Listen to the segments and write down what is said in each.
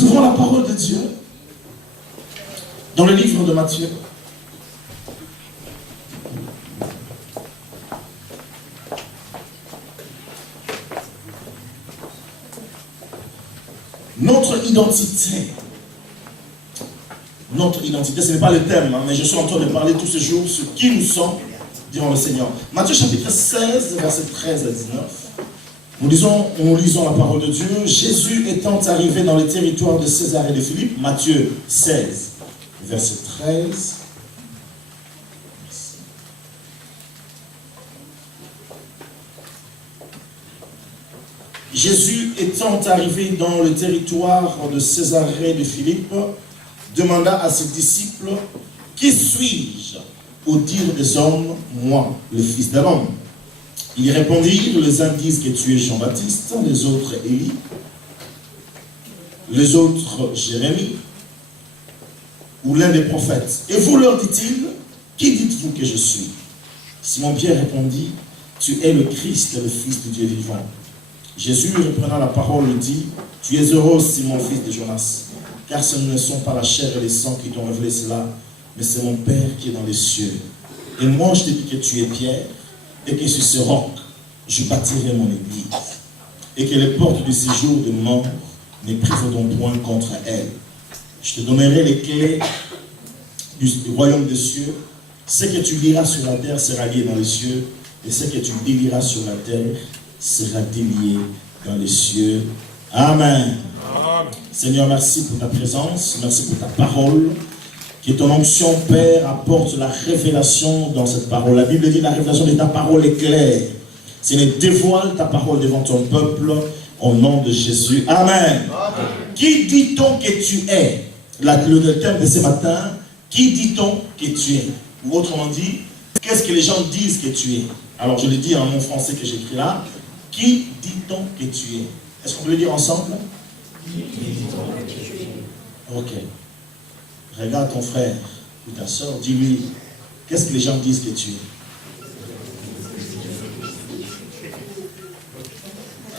Nous ouvrons la parole de Dieu dans le livre de Matthieu. Notre identité, ce n'est pas le thème, mais je suis en train de parler tous ces jours sur qui nous sommes devant le Seigneur. Matthieu chapitre 16, verset 13 à 19. Nous lisons la parole de Dieu. Jésus étant arrivé dans le territoire de Césarée de Philippe, Matthieu 16, verset 13. Jésus étant arrivé dans le territoire de Césarée de Philippe, demanda à ses disciples, « Qui suis-je au dire des hommes, moi, le Fils de l'homme ?» Ils répondirent, « Les uns disent que tu es Jean-Baptiste, les autres Élie, les autres Jérémie, ou l'un des prophètes. Et vous, leur dit-il, qui dites-vous que je suis ?» Simon-Pierre répondit, « Tu es le Christ, le Fils de Dieu vivant. » Jésus, reprenant la parole, dit, « Tu es heureux, Simon, fils de Jonas, car ce ne sont pas la chair et le sang qui t'ont révélé cela, mais c'est mon Père qui est dans les cieux. Et moi, je te dis que tu es Pierre, et que sur ce roc, je bâtirai mon église, et que les portes du séjour de mort ne prévaudront point contre elle. Je te donnerai les clés du royaume des cieux. Ce que tu liras sur la terre sera lié dans les cieux, et ce que tu délieras sur la terre sera délié dans les cieux. Amen. Amen. Seigneur, merci pour ta présence, merci pour ta parole. Que ton onction, Père, apporte la révélation dans cette parole. La Bible dit la révélation de ta parole est claire. Seigneur, dévoile ta parole devant ton peuple au nom de Jésus. Amen. Amen. Qui dit-on que tu es? Le thème de ce matin, qui dit-on que tu es? Ou autrement dit, qu'est-ce que les gens disent que tu es? Alors je le dis en mon français que j'écris là. Qui dit-on que tu es? Est-ce qu'on peut le dire ensemble? Qui dit-on que tu es? Ok. Regarde ton frère ou ta soeur, dis-lui, qu'est-ce que les gens disent que tu es?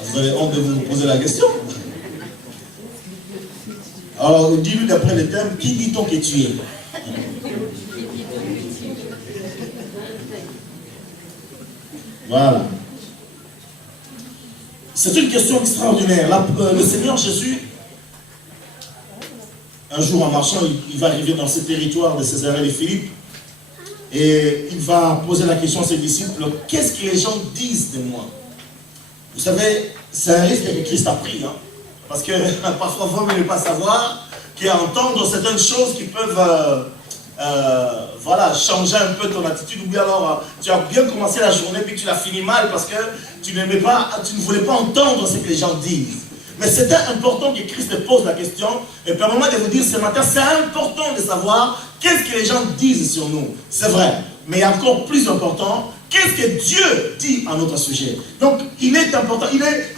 Vous avez honte de vous poser la question? Alors, dis-lui d'après le thème, qui dit-on que tu es? Voilà. C'est une question extraordinaire. Le Seigneur Jésus, un jour en marchant, il va arriver dans ce territoire de Césarée de Philippe et il va poser la question à ses disciples, qu'est-ce que les gens disent de moi? Vous savez, c'est un risque que Christ a pris, hein? Parce que parfois, il vaut mieux ne pas savoir qu'entendre certaines choses qui peuvent voilà, changer un peu ton attitude, ou bien alors tu as bien commencé la journée puis tu l'as fini mal parce que tu ne voulais pas entendre ce que les gens disent. Mais c'était important que Christ te pose la question et permets-moi de vous dire ce matin, c'est important de savoir qu'est-ce que les gens disent sur nous. C'est vrai, mais encore plus important, qu'est-ce que Dieu dit à notre sujet. Donc il est important,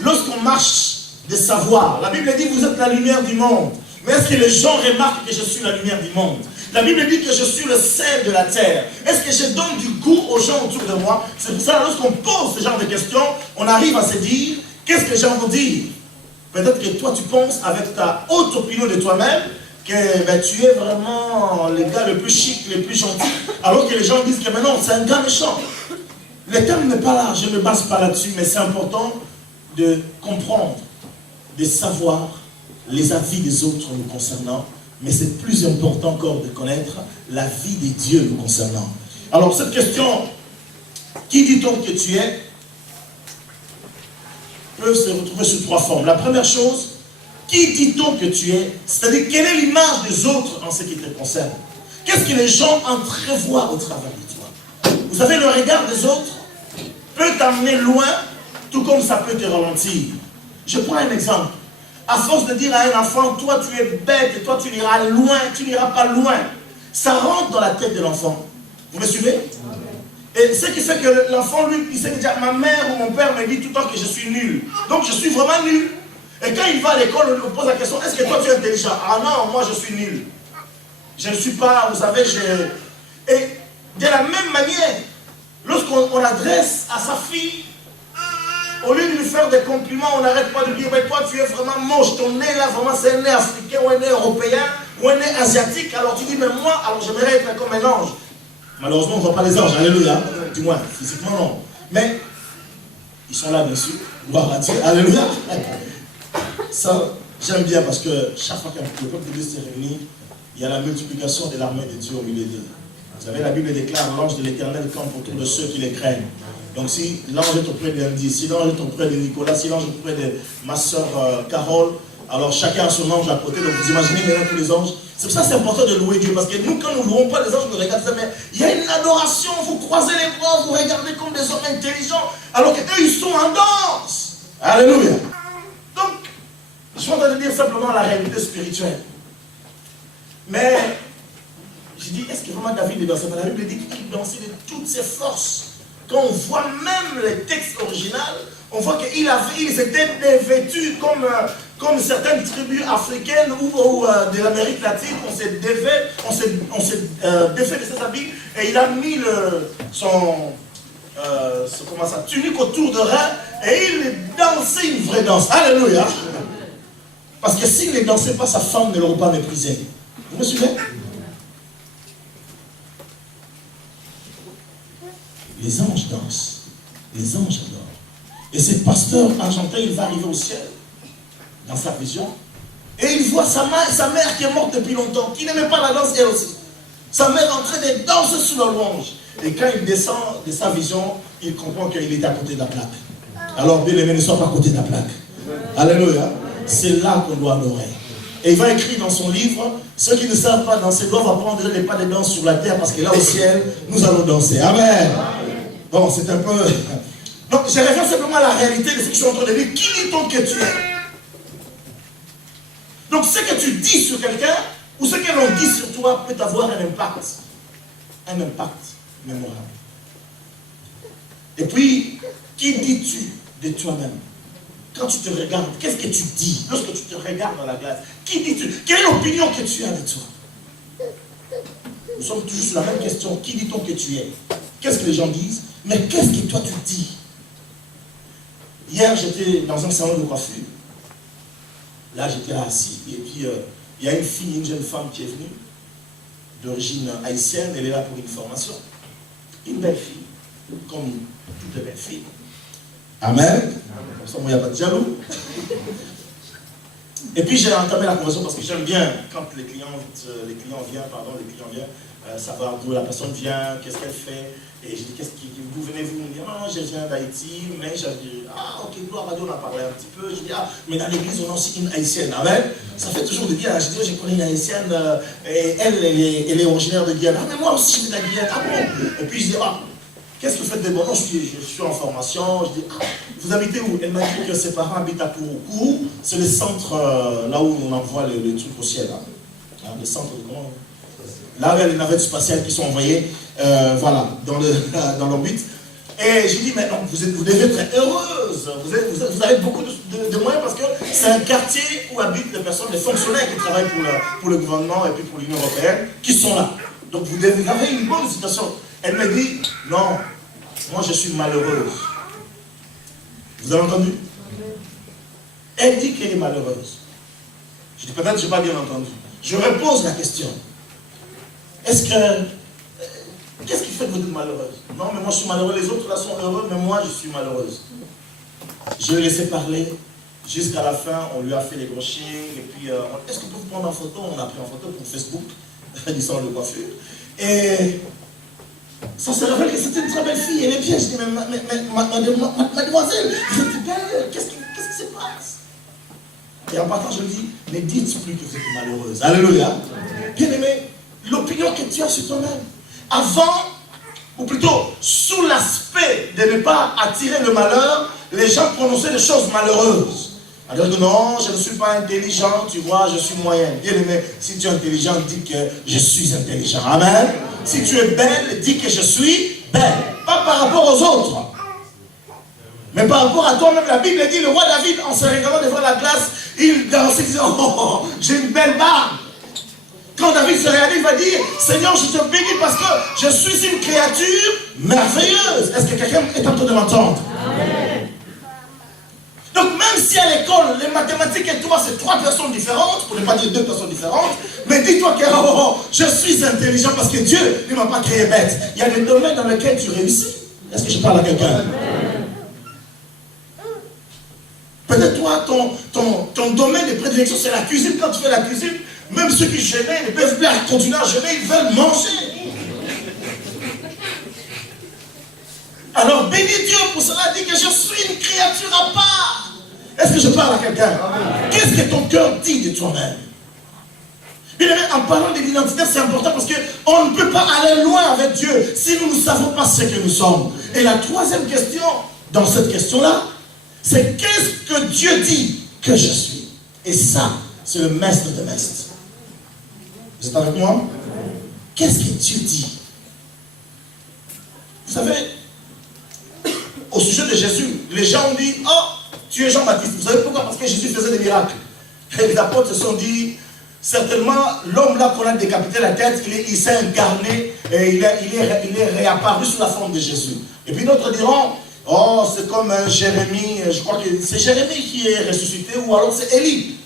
lorsqu'on marche de savoir, la Bible dit vous êtes la lumière du monde. Mais est-ce que les gens remarquent que je suis la lumière du monde? La Bible dit que je suis le sel de la terre. Est-ce que je donne du goût aux gens autour de moi? C'est pour ça, lorsqu'on pose ce genre de questions, on arrive à se dire, qu'est-ce que les gens vont dire? Peut-être que toi, tu penses avec ta haute opinion de toi-même que ben, tu es vraiment le gars le plus chic, le plus gentil, alors que les gens disent que mais non, c'est un gars méchant. Le thème n'est pas là, je ne me base pas là-dessus, mais c'est important de comprendre, de savoir les avis des autres nous concernant, mais c'est plus important encore de connaître la vie de Dieu nous concernant. Alors cette question, qui dit-on que tu es, peut se retrouver sous trois formes. La première chose, qui dit-on que tu es, c'est-à-dire quelle est l'image des autres en ce qui te concerne. Qu'est-ce que les gens entrevoient au travers de toi? Vous savez, le regard des autres peut t'amener loin, tout comme ça peut te ralentir. Je prends un exemple. À force de dire à un enfant, toi tu es bête, toi tu iras loin, tu n'iras pas loin. Ça rentre dans la tête de l'enfant. Vous me suivez? Et ce qui fait que l'enfant, lui, il sait déjà, ma mère ou mon père me dit tout le temps que je suis nul. Donc je suis vraiment nul. Et quand il va à l'école, on lui pose la question, est-ce que toi tu es intelligent? Ah non, moi je suis nul. Je ne suis pas, vous savez, Et de la même manière, lorsqu'on adresse à sa fille, au lieu de lui faire des compliments, on n'arrête pas de dire, mais toi tu es vraiment moche, ton nez là, vraiment c'est un nez africain ou un nez européen ou un nez asiatique. Alors tu dis, mais moi, alors j'aimerais être comme un ange. Malheureusement, on ne voit pas les anges, alléluia. Du moins, physiquement non. Mais ils sont là, bien sûr. Gloire à Dieu, alléluia. Ça, j'aime bien parce que chaque fois que le peuple de Dieu se réunit, il y a la multiplication de l'armée de Dieu au milieu d'eux. Vous savez, la Bible déclare, l'ange de l'Éternel campe autour de ceux qui les craignent. Donc si l'ange est auprès d'Andy, si l'ange est auprès de Nicolas, si l'ange est auprès de ma soeur Carole, alors chacun a son ange à côté. Donc vous imaginez maintenant tous les anges. C'est pour ça que c'est important de louer Dieu. Parce que nous, quand nous ne louons pas les anges, nous regardons ça, mais il y a une adoration, vous croisez les bras, vous regardez comme des hommes intelligents, alors qu'eux, ils sont en danse. Alléluia. Donc, je suis en train de dire simplement la réalité spirituelle. Mais, je dis, est-ce que vraiment David est dansé? La Bible dit qu'il dansait de toutes ses forces. Quand on voit même les textes originaux, on voit qu'il s'était vêtu comme certaines tribus africaines ou de l'Amérique latine. On s'est défait de ses habits et il a mis sa tunique autour de rein et il dansait une vraie danse. Alléluia! Parce que s'il ne dansait pas, sa femme ne l'aurait pas méprisé. Vous me suivez? Les anges dansent. Les anges adorent. Et ce pasteur argentin, il va arriver au ciel, dans sa vision, et il voit sa mère qui est morte depuis longtemps, qui n'aimait pas la danse elle aussi. Sa mère est en train de danser sous la louange. Et quand il descend de sa vision, il comprend qu'il était à côté de la plaque. Alors, bien aimé, ne sois pas à côté de la plaque. Alléluia. C'est là qu'on doit adorer. Et il va écrire dans son livre, ceux qui ne savent pas danser doivent apprendre les pas de danse sur la terre, parce que là au ciel, nous allons danser. Amen. Bon, c'est un peu... Donc, je réfère simplement à la réalité de ce que je suis en train de dire. Qui dit-on que tu es? Donc, ce que tu dis sur quelqu'un, ou ce que l'on dit sur toi, peut avoir un impact. Un impact mémorable. Et puis, qui dis-tu de toi-même? Quand tu te regardes, qu'est-ce que tu dis lorsque tu te regardes dans la glace? Qui dis-tu? Quelle est l'opinion que tu as de toi? Nous sommes toujours sur la même question. Qui dit-on que tu es? Qu'est-ce que les gens disent? Mais qu'est-ce que toi tu dis? Hier, j'étais dans un salon de coiffure. Là, j'étais assis. Et puis, il y a une fille, une jeune femme qui est venue, d'origine haïtienne. Elle est là pour une formation. Une belle fille, comme toutes les belles filles. Amen. Comme ça, moi, il n'y a pas de jaloux. Et puis, j'ai entamé la conversation parce que j'aime bien quand les clients viennent, savoir d'où la personne vient, qu'est-ce qu'elle fait. Et je dis, d'où venez-vous? Me dire, ah, je viens d'Haïti, mais j'ai dit, ah, ok, gloire à Dieu, on a parlé un petit peu. Je dis, ah, mais dans l'église, on a aussi une haïtienne. Amen. Ça fait toujours de bien. Je dis, je connais une haïtienne, et elle est originaire de Guyane. Ah, mais moi aussi, je suis de Guyane. Ah bon? Et puis, je dis, ah, qu'est-ce que vous faites de bon? Non, je suis en formation. Je dis, ah, vous habitez où? Elle m'a dit que ses parents habitent à Kourou. Kourou, c'est le centre, là où on envoie les trucs au ciel. Hein, le centre de comment? Là où il y a les navettes spatiales qui sont envoyées, voilà, dans l'orbite. Et j'ai dit, mais non, vous devez être heureuse. Vous avez beaucoup de moyens parce que c'est un quartier où habitent les personnes, les fonctionnaires qui travaillent pour le gouvernement et puis pour l'Union européenne, qui sont là. Donc vous avez une bonne situation. Elle me dit, non, moi je suis malheureuse. Vous avez entendu? Elle dit qu'elle est malheureuse. Je dis, peut-être que je n'ai pas bien entendu. Je repose la question. Est-ce que... Qu'est-ce qui fait que vous êtes malheureuse? Non, mais moi je suis malheureuse, les autres là sont heureux, mais moi je suis malheureuse. Je l'ai laissé parler, jusqu'à la fin, on lui a fait les brochings, et puis, est-ce qu'on peut vous prendre en photo? On a pris en photo pour Facebook, du salon de coiffure. Et ça se révèle que c'était une très belle fille, elle est bien. Je dis, mais mademoiselle, vous êtes belle, qu'est-ce qui se passe? Et en partant, je lui dis, ne dites plus que vous êtes malheureuse. Alléluia. Bien aimé, l'opinion que tu as sur toi-même. Avant, ou plutôt sous l'aspect de ne pas attirer le malheur, les gens prononçaient des choses malheureuses. Alors que non, je ne suis pas intelligent, tu vois, je suis moyen. Bien aimé, si tu es intelligent, dis que je suis intelligent. Amen. Si tu es belle, dis que je suis belle. Pas par rapport aux autres, mais par rapport à toi-même. La Bible dit, le roi David, en se regardant devant la glace, il dansait, il disait, oh, j'ai une belle barbe. Quand David se réalise, il va dire, Seigneur, je te bénis parce que je suis une créature merveilleuse. Est-ce que quelqu'un est en train de m'entendre? l'école, les mathématiques et toi, c'est 3 personnes différentes, pour ne pas dire 2 personnes différentes. Mais dis-toi que je suis intelligent parce que Dieu ne m'a pas créé bête. Il y a des domaines dans lesquels tu réussis. Est-ce que je parle à quelqu'un? Peut-être toi, ton domaine de prédilection, c'est la cuisine. Quand tu fais la cuisine, même ceux qui jeûnaient ne peuvent plus continuer à jeûner, ils veulent manger. Alors bénis Dieu pour cela, dit que je suis une créature à part. Est-ce que je parle à quelqu'un? Qu'est-ce que ton cœur dit de toi-même? En parlant de l'identité, c'est important parce qu'on ne peut pas aller loin avec Dieu si nous ne savons pas ce que nous sommes. Et la troisième question, dans cette question-là, c'est qu'est-ce que Dieu dit que je suis? Et ça, c'est le maître de maîtres. Vous êtes avec moi? Qu'est-ce que Dieu dit? Vous savez, au sujet de Jésus, les gens ont dit, oh, tu es Jean-Baptiste. Vous savez pourquoi? Parce que Jésus faisait des miracles. Et les apôtres se sont dit, certainement, l'homme là qu'on a décapité la tête, il s'est incarné et il est réapparu sous la forme de Jésus. Et puis d'autres diront, oh, c'est comme Jérémie, je crois que c'est Jérémie qui est ressuscité, ou alors c'est Élie.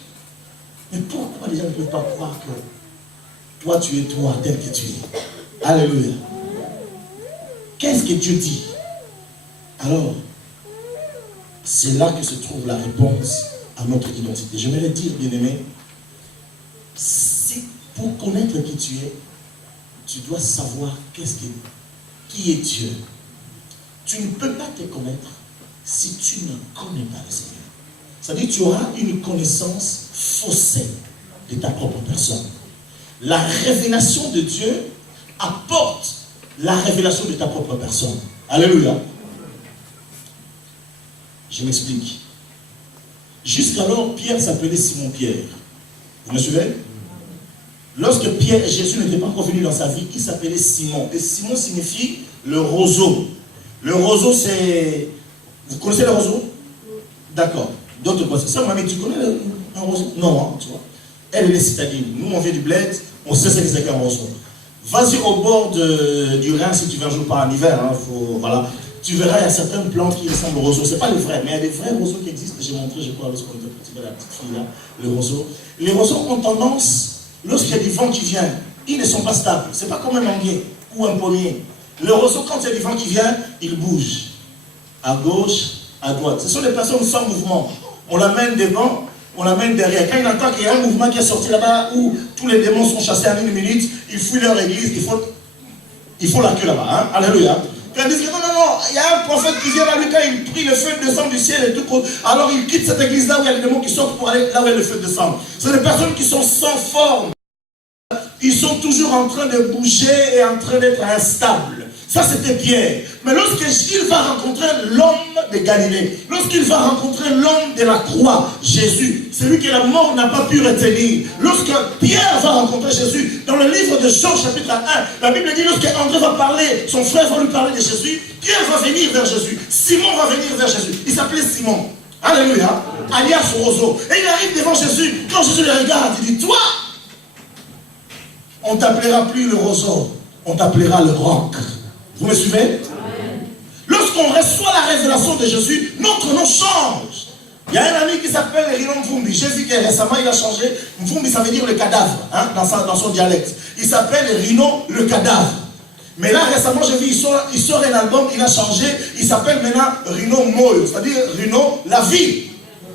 Mais pourquoi les gens ne peuvent pas croire que toi, tu es toi, tel que tu es? Alléluia. Qu'est-ce que Dieu dit? Alors, c'est là que se trouve la réponse à notre identité. J'aimerais dire, bien-aimé, si pour connaître qui tu es, tu dois savoir qui est Dieu. Tu ne peux pas te connaître si tu ne connais pas le Seigneur. C'est-à-dire que tu auras une connaissance faussée de ta propre personne. La révélation de Dieu apporte la révélation de ta propre personne. Alléluia. Je m'explique. Jusqu'alors, Pierre s'appelait Simon-Pierre. Vous me suivez? Lorsque Jésus n'était pas encore venu dans sa vie, il s'appelait Simon. Et Simon signifie le roseau. Le roseau, c'est... Vous connaissez le roseau? D'accord. D'autres connaissent ça, mais tu connais un roseau? Non, hein, tu vois. Elle est citadine. Nous, on vient du bled, on sait ce que c'est qu'un roseau. Vas-y au bord du Rhin si tu veux un jour pas en hiver. Hein, voilà. Tu verras, il y a certaines plantes qui ressemblent au roseau. Ce n'est pas les vrais, mais il y a des vrais roseaux qui existent. J'ai montré, je crois, lorsqu'on était petit, la petite fille là, le roseau. Les roseaux ont tendance, lorsqu'il y a du vent qui vient, ils ne sont pas stables. Ce n'est pas comme un manguier ou un pommier. Le roseau, quand il y a du vent qui vient, il bouge. À gauche, à droite. Ce sont des personnes sans mouvement. On l'amène devant, on l'amène derrière. Quand il entend qu'il y a un mouvement qui est sorti là-bas, où tous les démons sont chassés en 1 minute, ils fouillent leur église, il faut la queue là-bas. Hein? Alléluia. Quand ils disent que non, il y a un prophète qui vient là, lui, quand il prie, le feu descend du ciel et tout. Alors il quitte cette église-là où il y a les démons qui sortent pour aller là où il y a le feu descend. Ce sont des personnes qui sont sans forme. Ils sont toujours en train de bouger et en train d'être instables. Ça, c'était Pierre. Mais lorsqu'il va rencontrer l'homme de Galilée, lorsqu'il va rencontrer l'homme de la croix, Jésus, celui que la mort n'a pas pu retenir, lorsque Pierre va rencontrer Jésus, dans le livre de Jean, chapitre 1, la Bible dit, lorsque André va parler, son frère va lui parler de Jésus, Pierre va venir vers Jésus, Simon va venir vers Jésus. Il s'appelait Simon. Alléluia. Alias roseau. Et il arrive devant Jésus. Quand Jésus le regarde, il dit, toi, on ne t'appellera plus le roseau, on t'appellera le roc. Vous me suivez? Lorsqu'on reçoit la révélation de Jésus, notre nom change. Il y a un ami qui s'appelle Rino Mvumbi. J'ai vu que récemment il a changé. Mvumbi, ça veut dire le cadavre, hein, dans son dialecte. Il s'appelle Rino le cadavre. Mais là, récemment, j'ai vu, il sort un album, il a changé. Il s'appelle maintenant Rino Moyo, c'est-à-dire Rino la vie.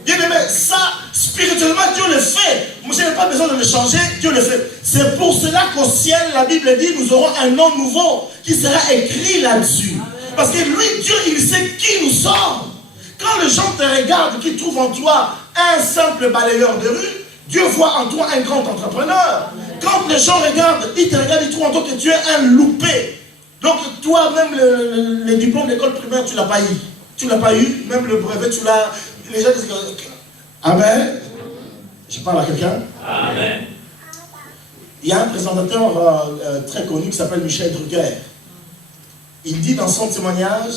Bien aimé, ça, spirituellement, Dieu le fait. Moi, je n'ai pas besoin de le changer, Dieu le fait. C'est pour cela qu'au ciel, la Bible dit, nous aurons un nom nouveau qui sera écrit là-dessus. Parce que lui, Dieu, il sait qui nous sommes. Quand les gens te regardent, qu'ils trouvent en toi un simple balayeur de rue, Dieu voit en toi un grand entrepreneur. Quand les gens regardent, ils te regardent, ils trouvent en toi que tu es un loupé. Donc, toi-même, le diplôme d'école primaire, tu ne l'as pas eu. Tu ne l'as pas eu, même le brevet, tu l'as... Les gens disent que... Amen. Je parle à quelqu'un. Amen. Il y a un présentateur très connu qui s'appelle Michel Drucker. Il dit dans son témoignage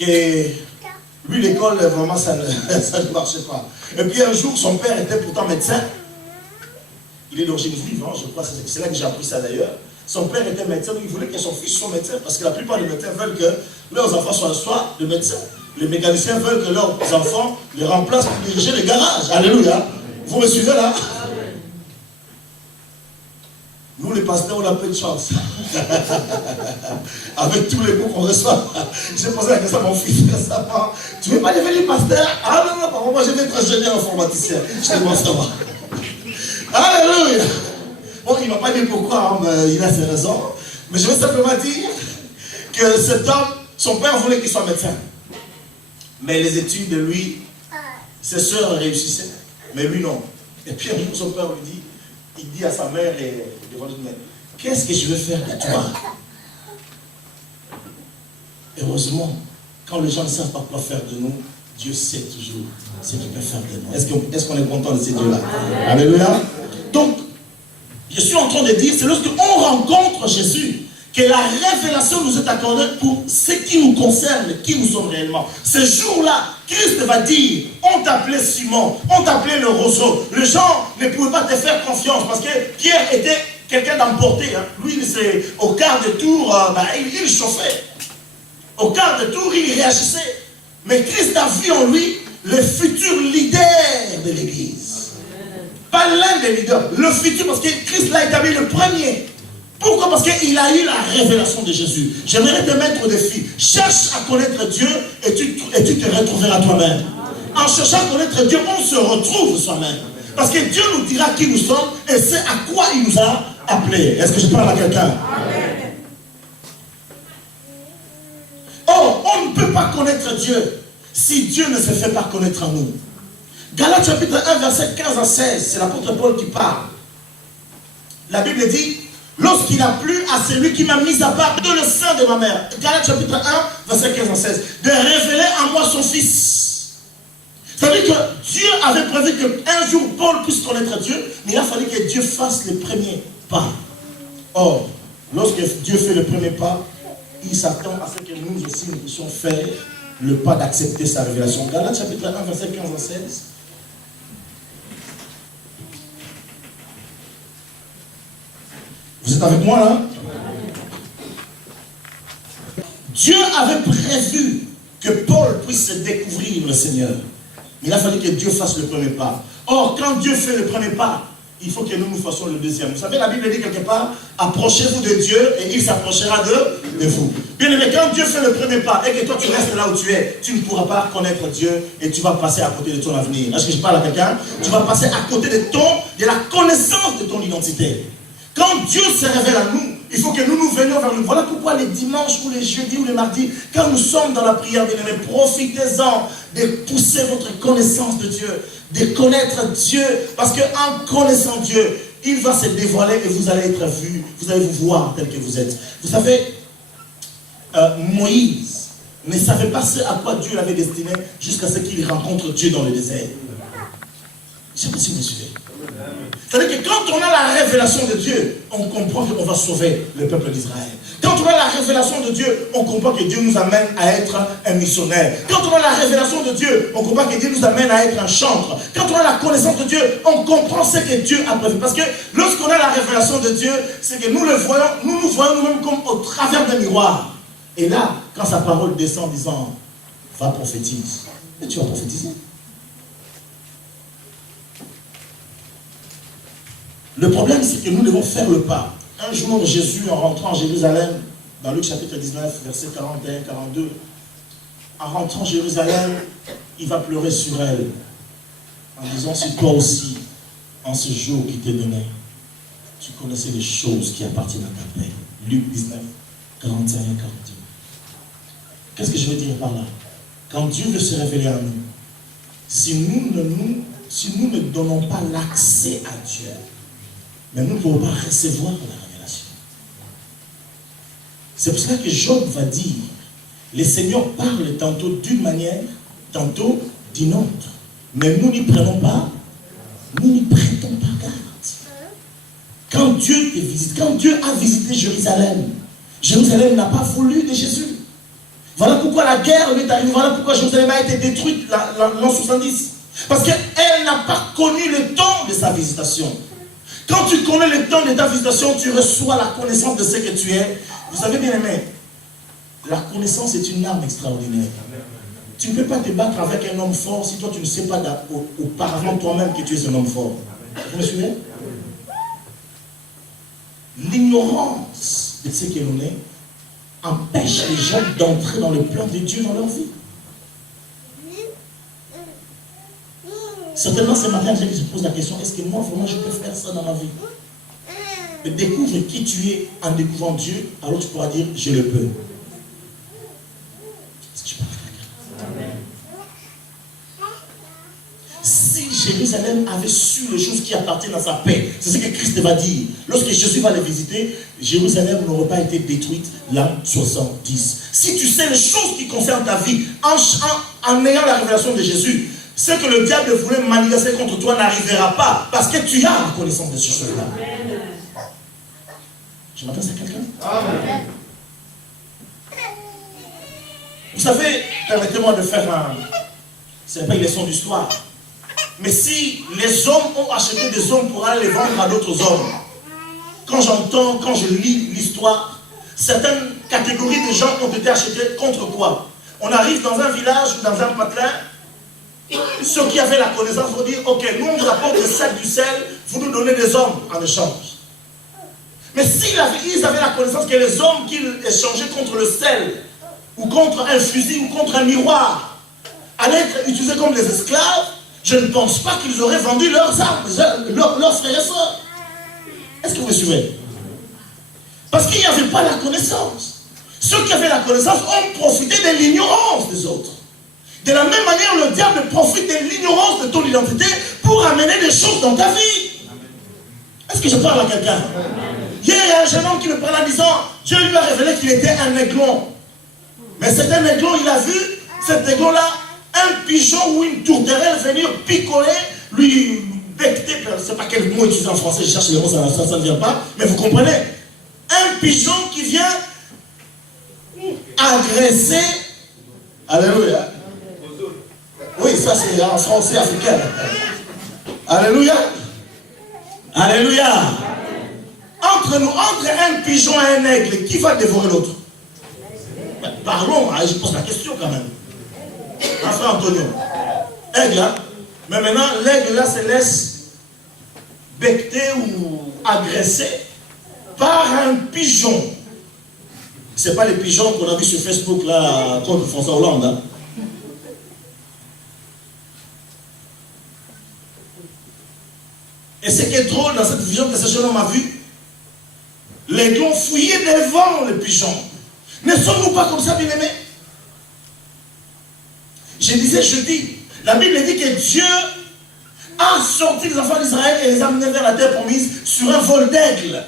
que lui, l'école, vraiment, ça ne marchait pas. Et puis un jour, son père était pourtant médecin. Il est d'origine juive, hein, je crois, c'est là que j'ai appris ça d'ailleurs. Son père était médecin, donc il voulait que son fils soit médecin, parce que la plupart des médecins veulent que leurs enfants soient des médecins. Les mécaniciens veulent que leurs enfants les remplacent pour diriger les garages. Alléluia. Vous me suivez là? Nous, les pasteurs, on a peu de chance. Avec tous les mots qu'on reçoit. J'ai posé la question à mon fils récemment. Tu ne veux pas devenir pasteur? Ah non, non, papa, moi je vais être ingénieur informaticien. Je te demande ça. Alléluia. Bon, il ne m'a pas dit pourquoi, mais il a ses raisons. Mais je veux simplement dire que cet homme, son père voulait qu'il soit médecin. Mais les études de lui, ses soeurs réussissaient. Mais lui, non. Et puis, un jour, son père lui dit, il dit à sa mère et devant l'autre mère, qu'est-ce que je vais faire de toi? Heureusement, quand les gens ne savent pas quoi faire de nous, Dieu sait toujours ce qu'il peut faire de nous. Est-ce qu'on est content de ces dieux-là? Alléluia. Donc, je suis en train de dire, c'est lorsqu'on rencontre Jésus que la révélation nous est accordée pour ce qui nous concerne, qui nous sommes réellement. Ce jour-là, Christ va dire, on t'appelait Simon, on t'appelait le roseau. Les gens ne pouvaient pas te faire confiance parce que Pierre était quelqu'un d'emporté. Hein. Lui, au quart de tour, il chauffait. Au quart de tour, il réagissait. Mais Christ a vu en lui le futur leader de l'Église. Pas l'un des leaders, le futur, parce que Christ l'a établi le premier. Pourquoi? Parce qu'il a eu la révélation de Jésus. J'aimerais te mettre au défi. Cherche à connaître Dieu et tu te retrouveras toi-même. En cherchant à connaître Dieu, on se retrouve soi-même. Parce que Dieu nous dira qui nous sommes et c'est à quoi il nous a appelés. Est-ce que je parle à quelqu'un? Oh, on ne peut pas connaître Dieu si Dieu ne se fait pas connaître en nous. Galates chapitre 1, verset 15 à 16, c'est l'apôtre Paul qui parle. La Bible dit, lorsqu'il a plu à celui qui m'a mis à part de le sein de ma mère. Galates chapitre 1, verset 15 à 16. De révéler à moi son fils. C'est-à-dire que Dieu avait prévu qu'un jour Paul puisse connaître Dieu, mais il a fallu que Dieu fasse le premier pas. Or, lorsque Dieu fait le premier pas, il s'attend à ce que nous aussi nous puissions faire le pas d'accepter sa révélation. Galates chapitre 1, verset 15 à 16. Vous êtes avec moi là? Dieu avait prévu que Paul puisse découvrir le Seigneur. Mais il a fallu que Dieu fasse le premier pas. Or, quand Dieu fait le premier pas, il faut que nous fassions le deuxième. Vous savez, la Bible dit quelque part, approchez-vous de Dieu et il s'approchera de vous. Bien aimé, quand Dieu fait le premier pas et que toi tu restes là où tu es, tu ne pourras pas connaître Dieu et tu vas passer à côté de ton avenir. Est-ce que je parle à quelqu'un? Tu vas passer à côté de la connaissance de ton identité. Quand Dieu se révèle à nous, il faut que nous venions vers lui. Voilà pourquoi les dimanches ou les jeudis ou les mardis, quand nous sommes dans la prière, bien aimés, profitez-en de pousser votre connaissance de Dieu, de connaître Dieu, parce qu'en connaissant Dieu, il va se dévoiler et vous allez être vus, vous allez vous voir tel que vous êtes. Vous savez, Moïse ne savait pas ce à quoi Dieu l'avait destiné jusqu'à ce qu'il rencontre Dieu dans le désert. Je ne sais pas si vous me suivez. C'est-à-dire que quand on a la révélation de Dieu, on comprend qu'on va sauver le peuple d'Israël. Quand on a la révélation de Dieu, on comprend que Dieu nous amène à être un missionnaire. Quand on a la révélation de Dieu, on comprend que Dieu nous amène à être un chantre. Quand on a la connaissance de Dieu, on comprend ce que Dieu a prévu. Parce que lorsqu'on a la révélation de Dieu, c'est que nous le voyons, nous voyons nous-mêmes comme au travers d'un miroir. Et là, quand sa parole descend en disant, va prophétiser, et tu vas prophétiser. Le problème, c'est que nous devons faire le pas. Un jour, Jésus, en rentrant à Jérusalem, dans Luc chapitre 19, versets 41-42, en rentrant à Jérusalem, il va pleurer sur elle, en disant, si toi aussi, en ce jour qui t'est donné, tu connaissais les choses qui appartiennent à ta paix. Luc 19, 41-42. Qu'est-ce que je veux dire par là? Quand Dieu veut se révéler à nous, si nous ne donnons pas l'accès à Dieu, mais nous ne pouvons pas recevoir la révélation. C'est pour cela que Job va dire, le Seigneur parle tantôt d'une manière, tantôt d'une autre. Mais nous n'y prenons pas, nous n'y prêtons pas garde. Quand Dieu te visite, quand Dieu a visité Jérusalem, Jérusalem n'a pas voulu de Jésus. Voilà pourquoi la guerre lui est arrivée, voilà pourquoi Jérusalem a été détruite l'an 70. Parce qu'elle n'a pas connu le temps de sa visitation. Quand tu connais le temps de ta visitation, tu reçois la connaissance de ce que tu es. Vous savez bien aimé, la connaissance est une arme extraordinaire. Tu ne peux pas te battre avec un homme fort si toi tu ne sais pas auparavant toi-même que tu es un homme fort. Vous me suivez? L'ignorance de ce que l'on est empêche les gens d'entrer dans le plan de Dieu dans leur vie. Certainement ce matin, j'ai se pose la question, est-ce que moi vraiment je peux faire ça dans ma vie? Mais découvre qui tu es en découvrant Dieu, alors tu pourras dire, je le peux. Est-ce que je parle à quelqu'un? Si Jérusalem avait su les choses qui appartiennent à sa paix, c'est ce que Christ va dire. Lorsque Jésus va les visiter, Jérusalem n'aurait pas été détruite l'an 70. Si tu sais les choses qui concernent ta vie, en ayant la révélation de Jésus, ce que le diable voulait manifester contre toi n'arrivera pas, parce que tu as la connaissance de ces choses-là. Je m'adresse à quelqu'un? Vous savez, permettez-moi de faire ce n'est pas une leçon d'histoire. Mais si les hommes ont acheté des hommes pour aller les vendre à d'autres hommes, quand je lis l'histoire, certaines catégories de gens ont été achetés contre quoi? On arrive dans un village ou dans un patelin, ceux qui avaient la connaissance vont dire, ok, nous on nous rapporte des sacs du sel, vous nous donnez des hommes en échange. Mais s'ils avaient la connaissance que les hommes qu'ils échangeaient contre le sel, ou contre un fusil, ou contre un miroir, allaient être utilisés comme des esclaves, je ne pense pas qu'ils auraient vendu leurs armes, leurs frères et sœurs. Est-ce que vous me suivez? Parce qu'il n'y avait pas la connaissance. Ceux qui avaient la connaissance ont profité de l'ignorance des autres. De la même manière, le diable profite de l'ignorance de ton identité pour amener des choses dans ta vie. Est-ce que je parle à quelqu'un? Hier, il y a un jeune homme qui me parlait en disant, Dieu lui a révélé qu'il était un aiglon. Mais cet aiglon, il a vu cet aiglon-là, un pigeon ou une tourterelle venir picoler, lui becter, je ne sais pas quel mot utiliser en français, je cherche les mots, ça ne vient pas, mais vous comprenez? Un pigeon qui vient agresser, alléluia. Oui, ça c'est en français africain. Alléluia. Alléluia. Entre nous, entre un pigeon et un aigle, qui va dévorer l'autre? Parlons, je pose la question quand même. Un frère Antonio. Aigle, hein? Mais maintenant, l'aigle là se laisse becter ou agresser par un pigeon. Ce n'est pas les pigeons qu'on a vu sur Facebook là contre François Hollande. Hein? Et ce qui est drôle dans cette vision que ce jeune homme a vu, l'aiglon fouillait devant le pigeon. Ne sommes-nous pas comme ça, bien-aimés? Je disais jeudi, la Bible dit que Dieu a sorti les enfants d'Israël et les a amenés vers la terre promise sur un vol d'aigle.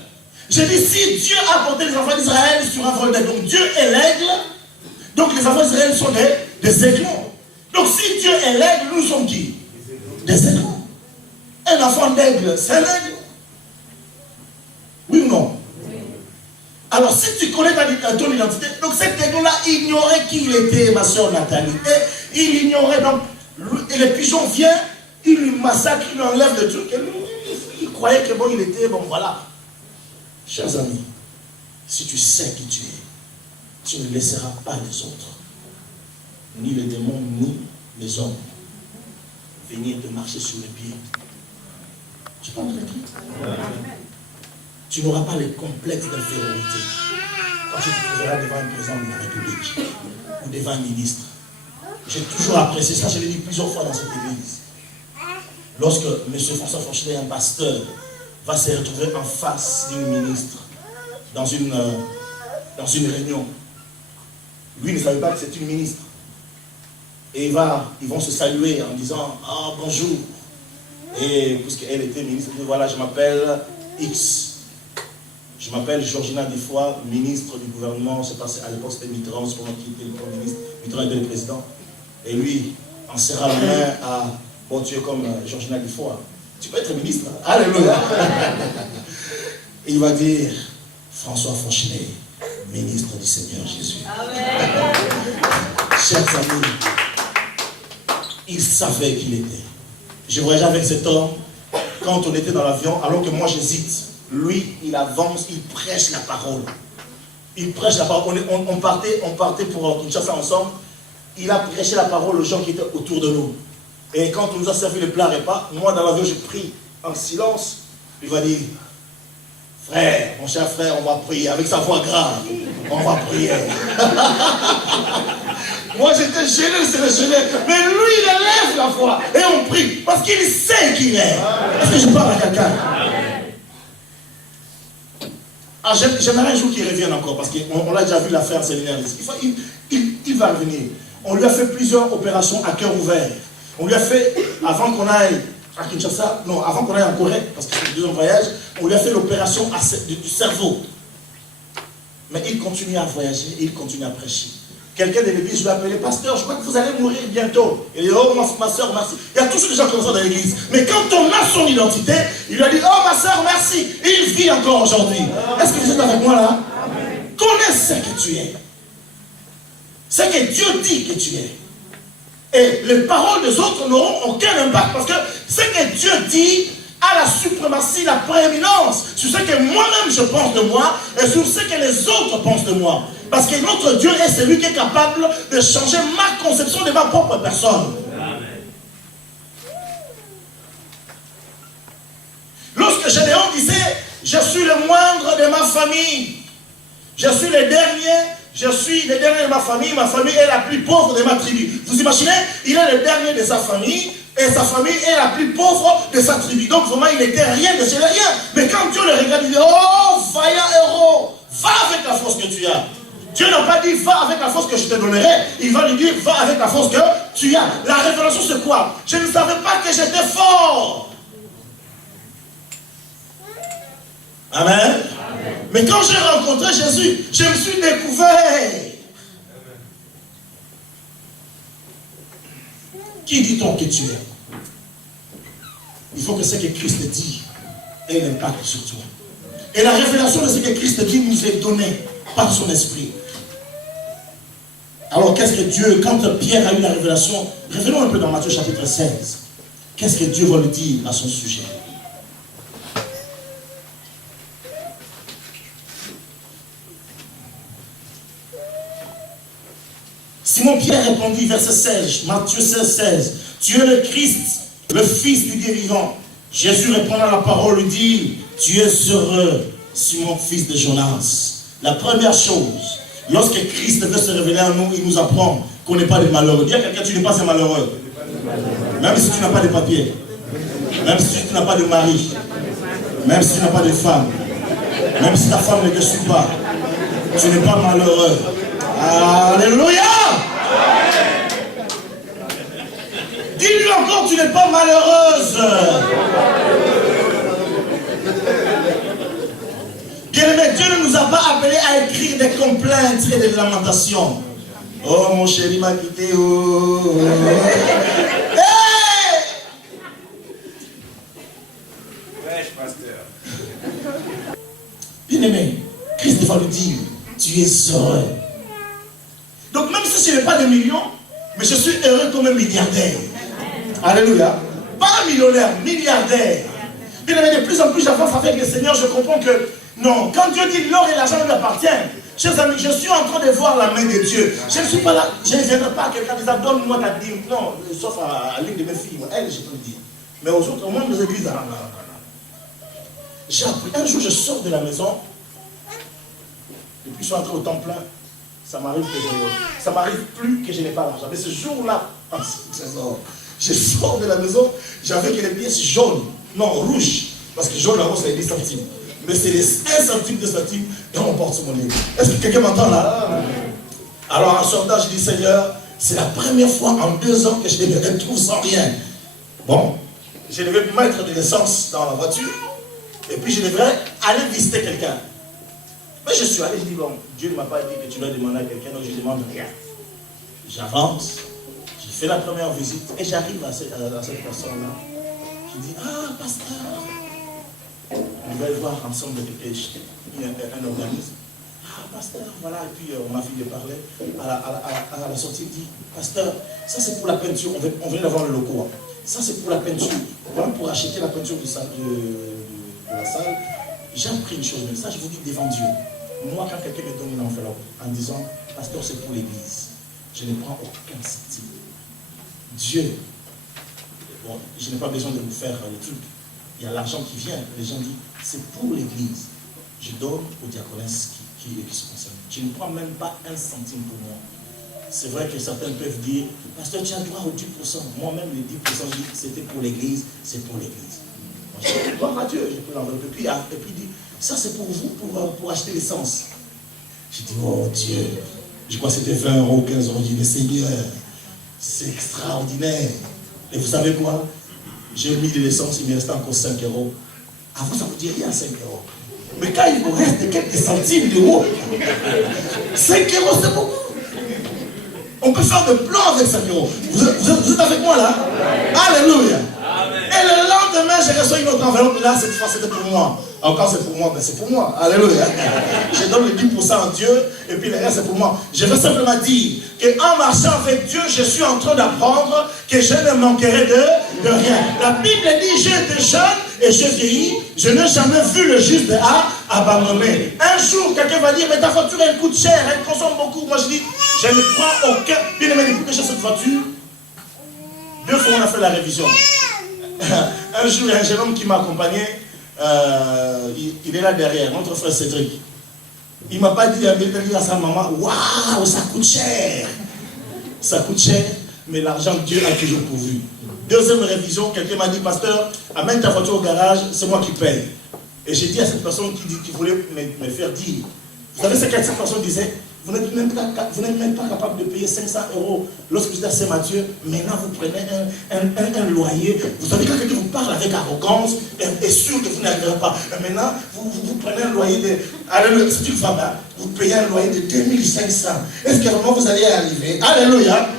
Je dis, si Dieu a porté les enfants d'Israël sur un vol d'aigle, donc Dieu est l'aigle, donc les enfants d'Israël sont des aiglons. Donc si Dieu est l'aigle, nous sommes qui? Des aiglons. Un enfant d'aigle, c'est un aigle. Oui ou non? Alors si tu connais ton identité, donc cet aigle-là ignorait qui il était, ma soeur Nathalie. Et il ignorait, donc, et le pigeon vient, il lui massacre, il lui enlève le truc. Et lui, il croyait que bon, il était, bon voilà. Chers amis, si tu sais qui tu es, tu ne laisseras pas les autres, ni les démons, ni les hommes, venir te marcher sur les pieds. Tu parles de qui? Tu n'auras pas les complexes d'infériorité quand tu te trouveras devant un président de la République ou devant un ministre. J'ai toujours apprécié ça, je l'ai dit plusieurs fois dans cette église. Lorsque M. François Fonchet, un pasteur, va se retrouver en face d'une ministre dans une réunion, lui ne savait pas que c'est une ministre. Et ils vont se saluer en disant « Ah, bonjour ». Et puisqu'elle était ministre, elle dit « Voilà, je m'appelle X. Je m'appelle Georgina Desfoy, ministre du gouvernement. Je sais pas, à l'époque c'était Mitterrand, c'est moi qui était le premier ministre. Mitterrand était le président. Et lui, en serrant la main à « Bon, tu es comme Georgina Desfoy. Tu peux être ministre. Hein? Alléluia. » Et il va dire « François Fonchet, ministre du Seigneur Jésus. » Chers amis, il savait qui il était. Je voyage avec cet homme. quand on était dans l'avion, alors que moi j'hésite, lui, il avance, il prêche la parole. Il prêche la parole. On partait pour Kinshasa ensemble. Il a prêché la parole aux gens qui étaient autour de nous. Et quand on nous a servi le plat repas, moi dans l'avion, je prie en silence. Il va dire, frère, mon cher frère, on va prier avec sa voix grave. On va prier. Moi j'étais gêné, c'est gêné. Mais lui, il élève la voix. Et on prie. Parce qu'il sait qui il est. Est-ce que je parle à quelqu'un? Ah, j'aimerais un jour qu'il revienne encore. Parce qu'on l'a déjà vu l'affaire séminaire. Il va revenir. On lui a fait plusieurs opérations à cœur ouvert. On lui a fait, avant qu'on aille à Kinshasa, non, avant qu'on aille en Corée, parce que c'est le deuxième voyage, on lui a fait l'opération du cerveau. Mais il continue à voyager, il continue à prêcher. Quelqu'un de l'église lui a appelé, pasteur, je crois que vous allez mourir bientôt. Il dit, oh ma soeur, merci. Il y a toujours des gens comme ça dans l'église. Mais quand on a son identité, il lui a dit, oh ma soeur, merci. Et il vit encore aujourd'hui. Est-ce que vous êtes avec moi là? Connais ce que tu es. Ce que Dieu dit que tu es. Et les paroles des autres n'auront aucun impact. Parce que ce que Dieu dit a la suprématie, la prééminence sur ce que moi-même je pense de moi et sur ce que les autres pensent de moi. Parce que notre Dieu est celui qui est capable de changer ma conception de ma propre personne. Amen. Lorsque Gédéon disait, je suis le moindre de ma famille, je suis le dernier de ma famille est la plus pauvre de ma tribu. Vous imaginez, il est le dernier de sa famille, et sa famille est la plus pauvre de sa tribu. Donc vraiment, il n'était rien de chez rien. Mais quand Dieu le regarde, il dit, oh, vaillant héros, va avec la force que tu as. Dieu n'a pas dit, va avec la force que je te donnerai. Il va lui dire, va avec la force que tu as. La révélation, c'est quoi? Je ne savais pas que j'étais fort. Amen. Amen. Mais quand j'ai rencontré Jésus, je me suis découvert. Qui dit-on que tu es? Il faut que ce que Christ dit ait un impact sur toi. Et la révélation de ce que Christ dit nous est donnée par son esprit. Alors qu'est-ce que Dieu, quand Pierre a eu la révélation, revenons un peu dans Matthieu chapitre 16. Qu'est-ce que Dieu va lui dire à son sujet? Simon-Pierre répondit, verset 16, Matthieu 16, 16, tu es le Christ, le Fils du Dieu vivant. Jésus répondant à la parole lui dit, tu es heureux, Simon, fils de Jonas. La première chose, lorsque Christ veut se révéler à nous, il nous apprend qu'on n'est pas des malheureux. Dis à quelqu'un, tu n'es pas un malheureux. Même si tu n'as pas de papier, même si tu n'as pas de mari, même si tu n'as pas de femme, même si ta femme ne te suit pas, tu n'es pas malheureux. Alléluia! Dis-lui encore, tu n'es pas malheureuse. Bien-aimé, Dieu ne nous a pas appelés à écrire des complaintes et des lamentations. Oh, mon chéri m'a quitté. Oh. Hey! Wesh, pasteur. Bien-aimé, Christ va lui dire, tu es heureux. Donc même si je n'ai pas de millions, mais je suis heureux comme un milliardaire. Alléluia. Pas un millionnaire, milliardaire. Bien aimé, de plus en plus j'avance avec le Seigneur, je comprends que non, quand Dieu dit l'or et l'argent lui appartiennent, chers amis, je suis en train de voir la main de Dieu. Je ne suis pas là, je ne viendrai pas à quelqu'un qui dit donne-moi ta dîme. Non, sauf à l'une de mes filles, elle, je peux le dire. Mais aux autres, au monde des églises, j'ai appris, un jour je sors de la maison, depuis que je suis entré au temps plein, ça m'arrive plus que je n'ai pas l'argent. Mais ce jour-là, je sors de la maison, j'avais que les pièces jaunes, non, rouges, parce que jaune, là-haut, c'est 10 centimes. Mais c'est les 1 centime, 2 centimes dans mon porte-monnaie. Est-ce que quelqu'un m'entend là? Alors en sortant, je dis, Seigneur, c'est la première fois en 2 ans que je me retrouve sans rien. Bon, je devais mettre de l'essence dans la voiture, et puis je devrais aller visiter quelqu'un. Mais je suis allé, je dis, bon, Dieu ne m'a pas dit que tu dois demander à quelqu'un, donc je ne demande rien. J'avance, je fais la première visite, et j'arrive à cette personne-là. Je dis, ah, pasteur, on va voir ensemble un organisme. Ah, pasteur, voilà, et puis ma fille de parler, à la sortie, il dit, pasteur, ça c'est pour la peinture, on vient d'avoir le loco. Hein. Ça c'est pour la peinture. Voilà, pour acheter la peinture de la salle, j'ai appris une chose, mais ça je vous dis devant Dieu. Moi, quand quelqu'un me donne une enveloppe en disant, pasteur, c'est pour l'église, je ne prends aucun centime. Dieu, bon, je n'ai pas besoin de vous faire les trucs. Il y a l'argent qui vient, les gens disent, c'est pour l'église. Je donne aux diaconesses qui se concernent. Je ne prends même pas un centime pour moi. C'est vrai que certains peuvent dire, pasteur, tu as droit au 10%. Moi-même, les 10%, je dis, c'était pour l'église, c'est pour l'église. Je dis, gloire à Dieu, j'ai pris l'enveloppe. Et puis il dit, ça c'est pour vous, pour acheter l'essence. J'ai dit, oh Dieu, je crois que c'était 20 €, 15 €. Je dis, mais Seigneur, c'est extraordinaire. Et vous savez quoi? J'ai mis de l'essence, il me restait encore 5 €. À vous, ça vous dit rien, 5 €. Mais quand il vous reste quelques centimes d'euros, 5 € c'est beaucoup. On peut faire de plans avec 5 €. Vous êtes avec moi là? Alléluia. Amen. Et le lendemain, j'ai reçu une autre enveloppe. Là, cette fois, c'était pour moi. Encore c'est pour moi, ben c'est pour moi. Alléluia. Je donne le 10% à Dieu et puis le reste c'est pour moi. Je veux simplement dire qu'en marchant avec Dieu, je suis en train d'apprendre que je ne manquerai de rien. La Bible dit, j'étais jeune et je vieillis, je n'ai jamais vu le juste abandonné. Un jour, quelqu'un va dire, mais ta voiture elle coûte cher, elle consomme beaucoup. Moi je dis, je ne prends aucun. Bien aimé, depuis que j'ai cette voiture, 2 fois on a fait la révision. Un jour, il y a un jeune homme qui m'a accompagné. Il est là derrière, notre frère Cédric. Il ne m'a pas dit à sa maman, waouh, ça coûte cher. Ça coûte cher, mais l'argent, Dieu a toujours pourvu. Deuxième révision, quelqu'un m'a dit, pasteur, amène ta voiture au garage, c'est moi qui paye. Et j'ai dit à cette personne qui voulait me faire dire, vous savez ce que cette personne disait? Vous n'êtes même pas capable de payer 500 € lorsque vous êtes à Saint-Mathieu. Maintenant, vous prenez un loyer. Vous savez, quand quelqu'un vous parle avec arrogance, est sûr que vous n'arriverez pas. Mais maintenant, vous prenez un loyer de... Alléluia, c'est une femme, hein? Vous payez un loyer de 2500. Est-ce que vraiment vous allez arriver? Alléluia.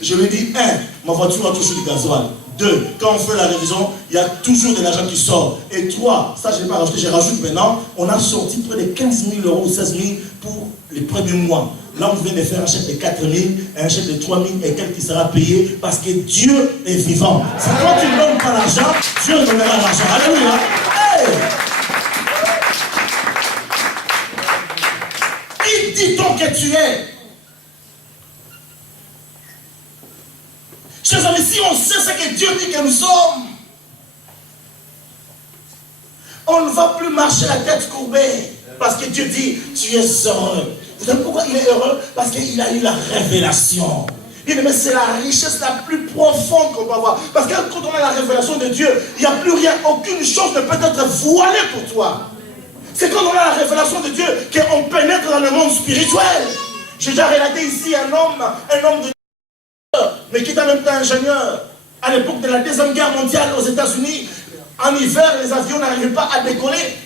Je lui dis, 1, ma voiture a toujours du gasoil. 2, quand on fait la révision, il y a toujours de l'argent qui sort. Et 3, ça je n'ai pas rajouté, je rajoute maintenant, on a sorti près de 15 000 € ou 16 000 pour les premiers mois. Là, on vient de faire un chèque de 4 000, un chèque de 3 000 et quelqu'un qui sera payé parce que Dieu est vivant. Si toi tu ne donnes pas l'argent, Dieu donnera l'argent. Alléluia. Hey! Il dit donc que tu es. Chers amis, si on sait ce que Dieu dit que nous sommes, on ne va plus marcher la tête courbée. Parce que Dieu dit, tu es heureux. Vous savez pourquoi il est heureux? Parce qu'il a eu la révélation. Mais c'est la richesse la plus profonde qu'on peut avoir. Parce que quand on a la révélation de Dieu, il n'y a plus rien, aucune chose ne peut être voilée pour toi. C'est quand on a la révélation de Dieu qu'on pénètre dans le monde spirituel. J'ai déjà relaté ici un homme de mais qui est en même temps ingénieur. À l'époque de la Deuxième Guerre mondiale aux États-Unis, en hiver, les avions n'arrivaient pas à décoller.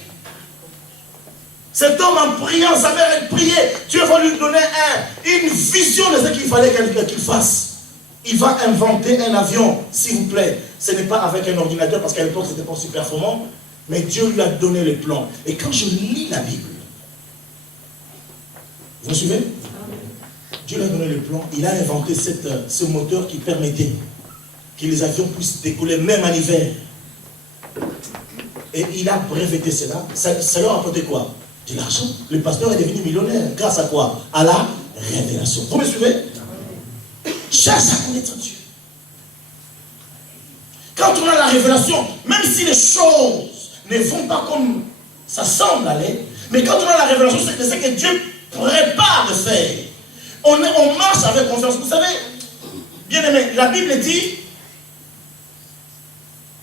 Cet homme, en priant, sa mère, elle priait. Dieu va lui donner une vision de ce qu'il fallait qu'il fasse. Il va inventer un avion, s'il vous plaît. Ce n'est pas avec un ordinateur, parce qu'à l'époque, ce n'était pas aussi performant. Mais Dieu lui a donné le plan. Et quand je lis la Bible, vous me suivez? Dieu lui a donné le plan, il a inventé ce moteur qui permettait que les avions puissent décoller même en hiver. Et il a breveté cela. Ça leur a apporté quoi? De l'argent. Le pasteur est devenu millionnaire. Grâce à quoi? À la révélation. Vous me suivez? Cherche à connaître Dieu. Quand on a la révélation, même si les choses ne vont pas comme ça semble aller, mais quand on a la révélation, c'est ce que Dieu prépare de faire. On marche avec confiance. Vous savez, bien aimé, la Bible dit,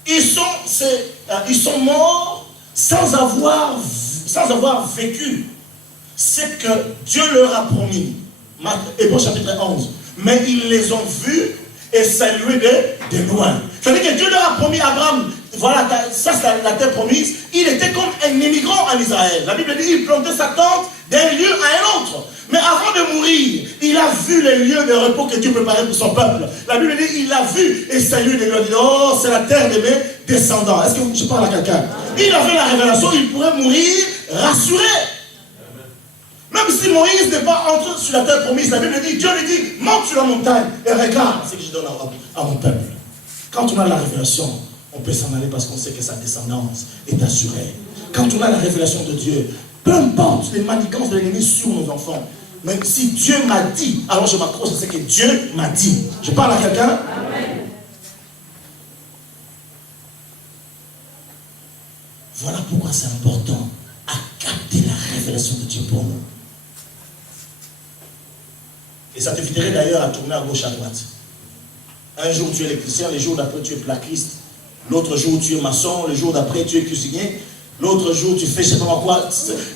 ils sont morts sans avoir vécu ce que Dieu leur a promis. Hébreux chapitre 11. Mais ils les ont vus et salués de loin. C'est-à-dire que Dieu leur a promis à Abraham, voilà, ça c'est la terre promise. Il était comme un immigrant en Israël. La Bible dit, il plantait sa tente d'un lieu à un autre. Mais avant de mourir, il a vu les lieux de repos que Dieu préparait pour son peuple. La Bible dit, il l'a vu et salué de lui. Il dit, oh, c'est la terre de mes descendants. Est-ce que je parle à quelqu'un? Il avait la révélation, il pourrait mourir rassuré. Même si si Moïse n'est pas entré sur la terre promise, la Bible dit, Dieu lui dit, monte sur la montagne et regarde ce que je donne à mon peuple. Quand on a la révélation, on peut s'en aller parce qu'on sait que sa descendance est assurée. Quand on a la révélation de Dieu, peu importe les manigances de l'ennemi sur nos enfants, mais si Dieu m'a dit, alors je m'accroche à ce que Dieu m'a dit. Je parle à quelqu'un? Voilà pourquoi c'est important à capter la révélation de Dieu pour nous. Et ça t'éviterait d'ailleurs à tourner à gauche, à droite. Un jour tu es électricien, le jour d'après tu es plaquiste. L'autre jour tu es maçon, le jour d'après tu es cuisinier. L'autre jour tu fais je sais pas quoi.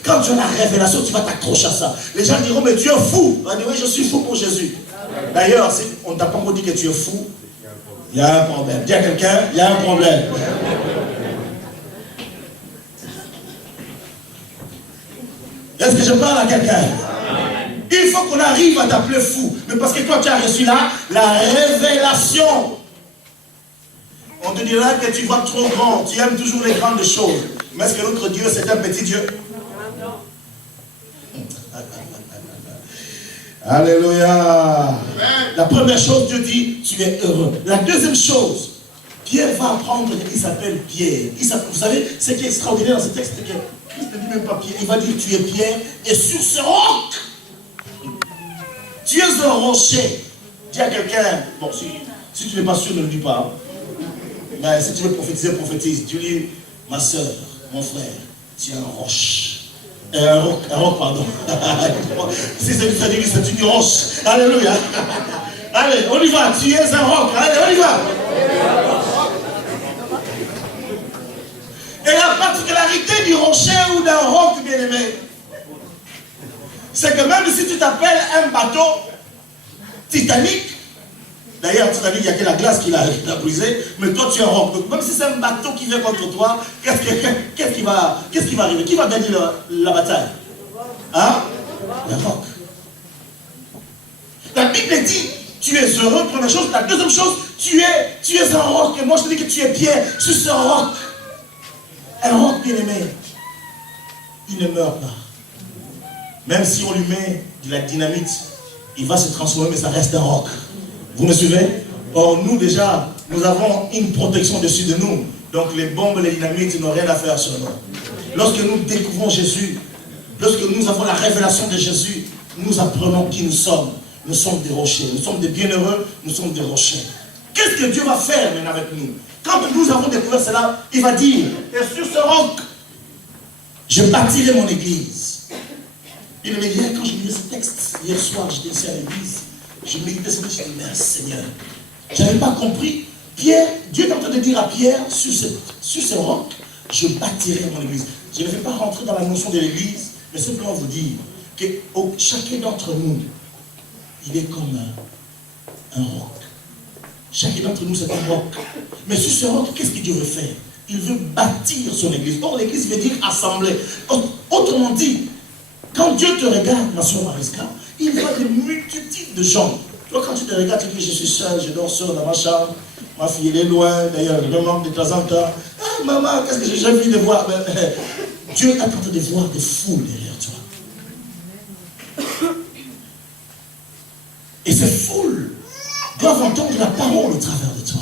Quand tu as la révélation, tu vas t'accrocher à ça. Les gens diront, mais tu es fou. On va dire, oui, je suis fou pour Jésus. D'ailleurs, si on ne t'a pas encore dit que tu es fou, il y a un problème. Dis à quelqu'un, il y a un problème. Est-ce que je parle à quelqu'un? Il faut qu'on arrive à t'appeler fou. Mais parce que toi, tu as reçu là la révélation. On te dira que tu vois trop grand. Tu aimes toujours les grandes choses. Mais est-ce que notre Dieu, c'est un petit Dieu? Alléluia. La première chose, Dieu dit, tu es heureux. La deuxième chose, Pierre va apprendre qu'il s'appelle Pierre. Vous savez, ce qui est extraordinaire dans ce texte, c'est que Christ ne dit même pas Pierre. Il va dire, tu es Pierre, et sur ce roc, tu es un rocher. Dis à quelqu'un, bon, si tu n'es pas sûr, ne le dis pas. Mais si tu veux prophétiser, prophétise. Tu dis, ma soeur, mon frère, tu es un roche. Un roc, pardon. Si c'est une roche. Alléluia. Allez, on y va. Tu es un roc. Allez, on y va. Et la particularité du rocher ou d'un roc, bien aimé, c'est que même si tu t'appelles un bateau Titanic, d'ailleurs Titanic, il n'y a que la glace qui l'a brisé, mais toi tu es un roc. Donc même si c'est un bateau qui vient contre toi, qu'est-ce qui va arriver? Qui va gagner la bataille? Hein? Le roc. La Bible dit, tu es heureux, première chose. La deuxième chose, tu es un roc. Et moi je te dis que tu es Pierre, je suis un roc. Un roc bien aimé, il ne meurt pas. Même si on lui met de la dynamite, il va se transformer, mais ça reste un roc. Vous me suivez? Or, nous déjà, nous avons une protection dessus de nous. Donc les bombes et les dynamites n'ont rien à faire sur nous. Lorsque nous découvrons Jésus, lorsque nous avons la révélation de Jésus, nous apprenons qui nous sommes. Nous sommes des rochers. Nous sommes des bienheureux, nous sommes des rochers. Qu'est-ce que Dieu va faire maintenant avec nous? Quand nous avons découvert cela, il va dire, et sur ce roc, je bâtirai mon église. Il me dit, quand je lisais ce texte, hier soir, j'étais ici à l'église, je méditais ce texte, je dis, merci Seigneur. Je n'avais pas compris. Pierre, Dieu est en train de dire à Pierre, sur ce roc, je bâtirai mon église. Je ne vais pas rentrer dans la notion de l'église, mais simplement vous dire que chacun d'entre nous, il est comme un roc. Chacun d'entre nous, c'est un roc. Mais sur ce roc, qu'est-ce que Dieu veut faire? Il veut bâtir son église. Or, l'église veut dire assembler. Autrement dit, quand Dieu te regarde, ma soeur Mariska, il voit des multitudes de gens. Toi, quand tu te regardes, tu dis, je suis seul, je dors seul dans ma chambre. Ma fille, elle est loin. D'ailleurs, elle me manque de temps en temps. Ah, maman, qu'est-ce que j'ai envie de voir? Dieu est en train de voir des foules derrière toi. Et ces foules doivent entendre la parole au travers de toi.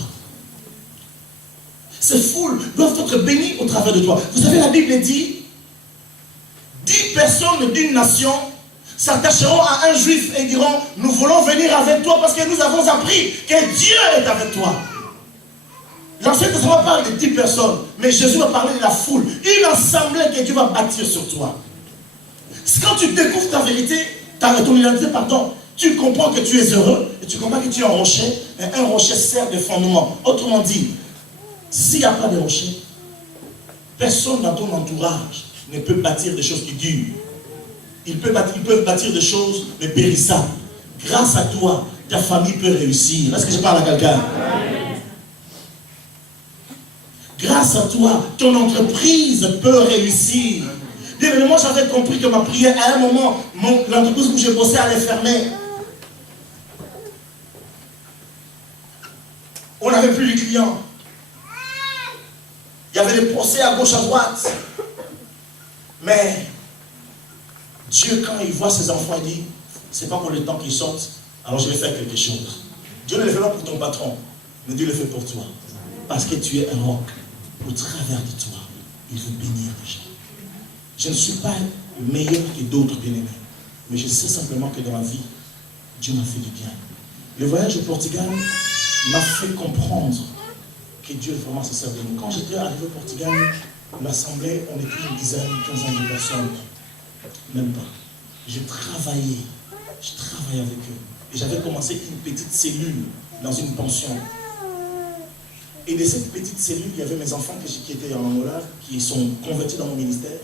Ces foules doivent être bénies au travers de toi. Vous savez, la Bible dit, 10 personnes d'une nation s'attacheront à un juif et diront, nous voulons venir avec toi parce que nous avons appris que Dieu est avec toi. L'Ancien Testament parle de 10 personnes, mais Jésus va parler de la foule, une assemblée que Dieu va bâtir sur toi. Quand tu découvres ta vérité, ton identité, pardon, tu comprends que tu es heureux et tu comprends que tu es un rocher, et un rocher sert de fondement. Autrement dit, s'il n'y a pas de rocher, personne dans ton entourage ne peut bâtir des choses qui durent. Ils peuvent bâtir des choses mais périssables. Grâce à toi, ta famille peut réussir. Est-ce que je parle à quelqu'un? Grâce à toi, ton entreprise peut réussir. Bien évidemment, j'avais compris que ma prière, à un moment, l'entreprise où je bossais allait fermer. On n'avait plus de clients. Il y avait des procès à gauche, à droite. Mais Dieu, quand il voit ses enfants, il dit, c'est pas pour le temps qu'ils sortent, alors je vais faire quelque chose. Dieu ne le fait pas pour ton patron, mais Dieu le fait pour toi. Parce que tu es un roc. Au travers de toi, il veut bénir les gens. Je ne suis pas meilleur que d'autres bien-aimés, mais je sais simplement que dans ma vie, Dieu m'a fait du bien. Le voyage au Portugal m'a fait comprendre que Dieu vraiment se sert de nous. Quand j'étais arrivé au Portugal, l'assemblée, on était une dizaine, une quinzaine de personnes. Même pas. J'ai travaillé avec eux. Et j'avais commencé une petite cellule dans une pension. Et de cette petite cellule, il y avait mes enfants qui étaient en Angola, qui sont convertis dans mon ministère.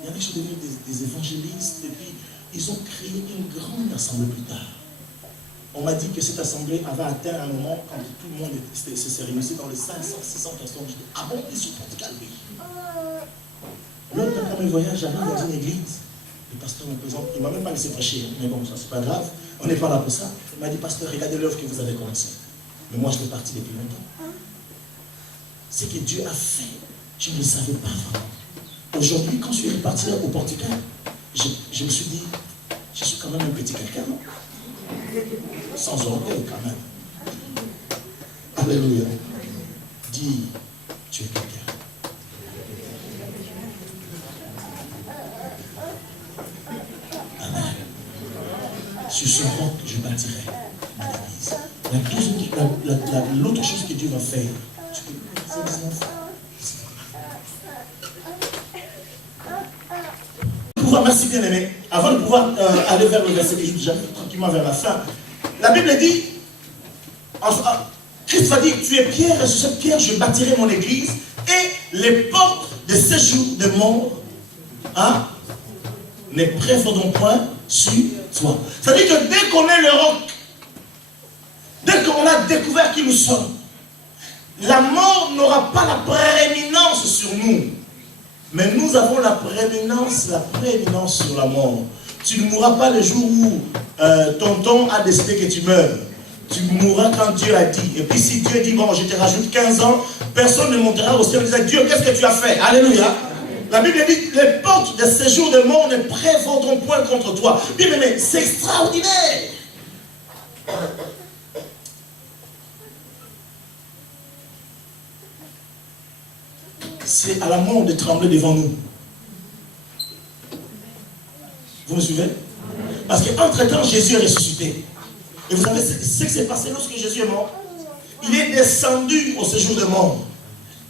Il y en a qui sont devenus des évangélistes, et puis ils ont créé une grande assemblée plus tard. On m'a dit que cette assemblée avait atteint un moment quand tout le monde s'est réuni dans les 500, 600 personnes. Je dis, ah bon, ils sont Portugal, oui. L'autre, quand mes voyages, j'arrive dans une église. Le pasteur me présente, il ne m'a même pas laissé prêcher, mais bon, ça c'est pas grave, on n'est pas là pour ça. Il m'a dit, pasteur, regardez l'œuvre que vous avez commencée. Mais moi, je l'ai parti depuis longtemps. Ce que Dieu a fait, je ne le savais pas avant. Aujourd'hui, quand je suis reparti au Portugal, je me suis dit, je suis quand même un petit quelqu'un, non? Sans orgueil, quand même. Alléluia. Dis, tu es quelqu'un. Amen. Sur ce roc, je bâtirai mon église. L'autre chose que Dieu va faire, c'est 19. Merci bien aimé. Avant de pouvoir aller vers le verset que j'arrive tranquillement vers la fin, la Bible dit, Christ va dire, tu es pierre, et sur cette pierre je bâtirai mon église, et les portes de séjour de mort ne prévaudront point sur toi. C'est-à-dire que dès qu'on est le roc, dès qu'on a découvert qui nous sommes, la mort n'aura pas la prééminence sur nous. Mais nous avons la prééminence sur la mort. Tu ne mourras pas le jour où tonton a décidé que tu meurs. Tu mourras quand Dieu a dit. Et puis si Dieu dit, bon, je te rajoute 15 ans, personne ne montera au ciel et disant, Dieu, qu'est-ce que tu as fait? Alléluia. La Bible dit, les portes de séjour de mort ne prévaudront point contre toi. Bien aimé, c'est extraordinaire. C'est à la mort de trembler devant nous. Vous me suivez? Parce qu'entre-temps, Jésus est ressuscité. Et vous savez ce qui s'est passé lorsque Jésus est mort? Il est descendu au séjour de mort.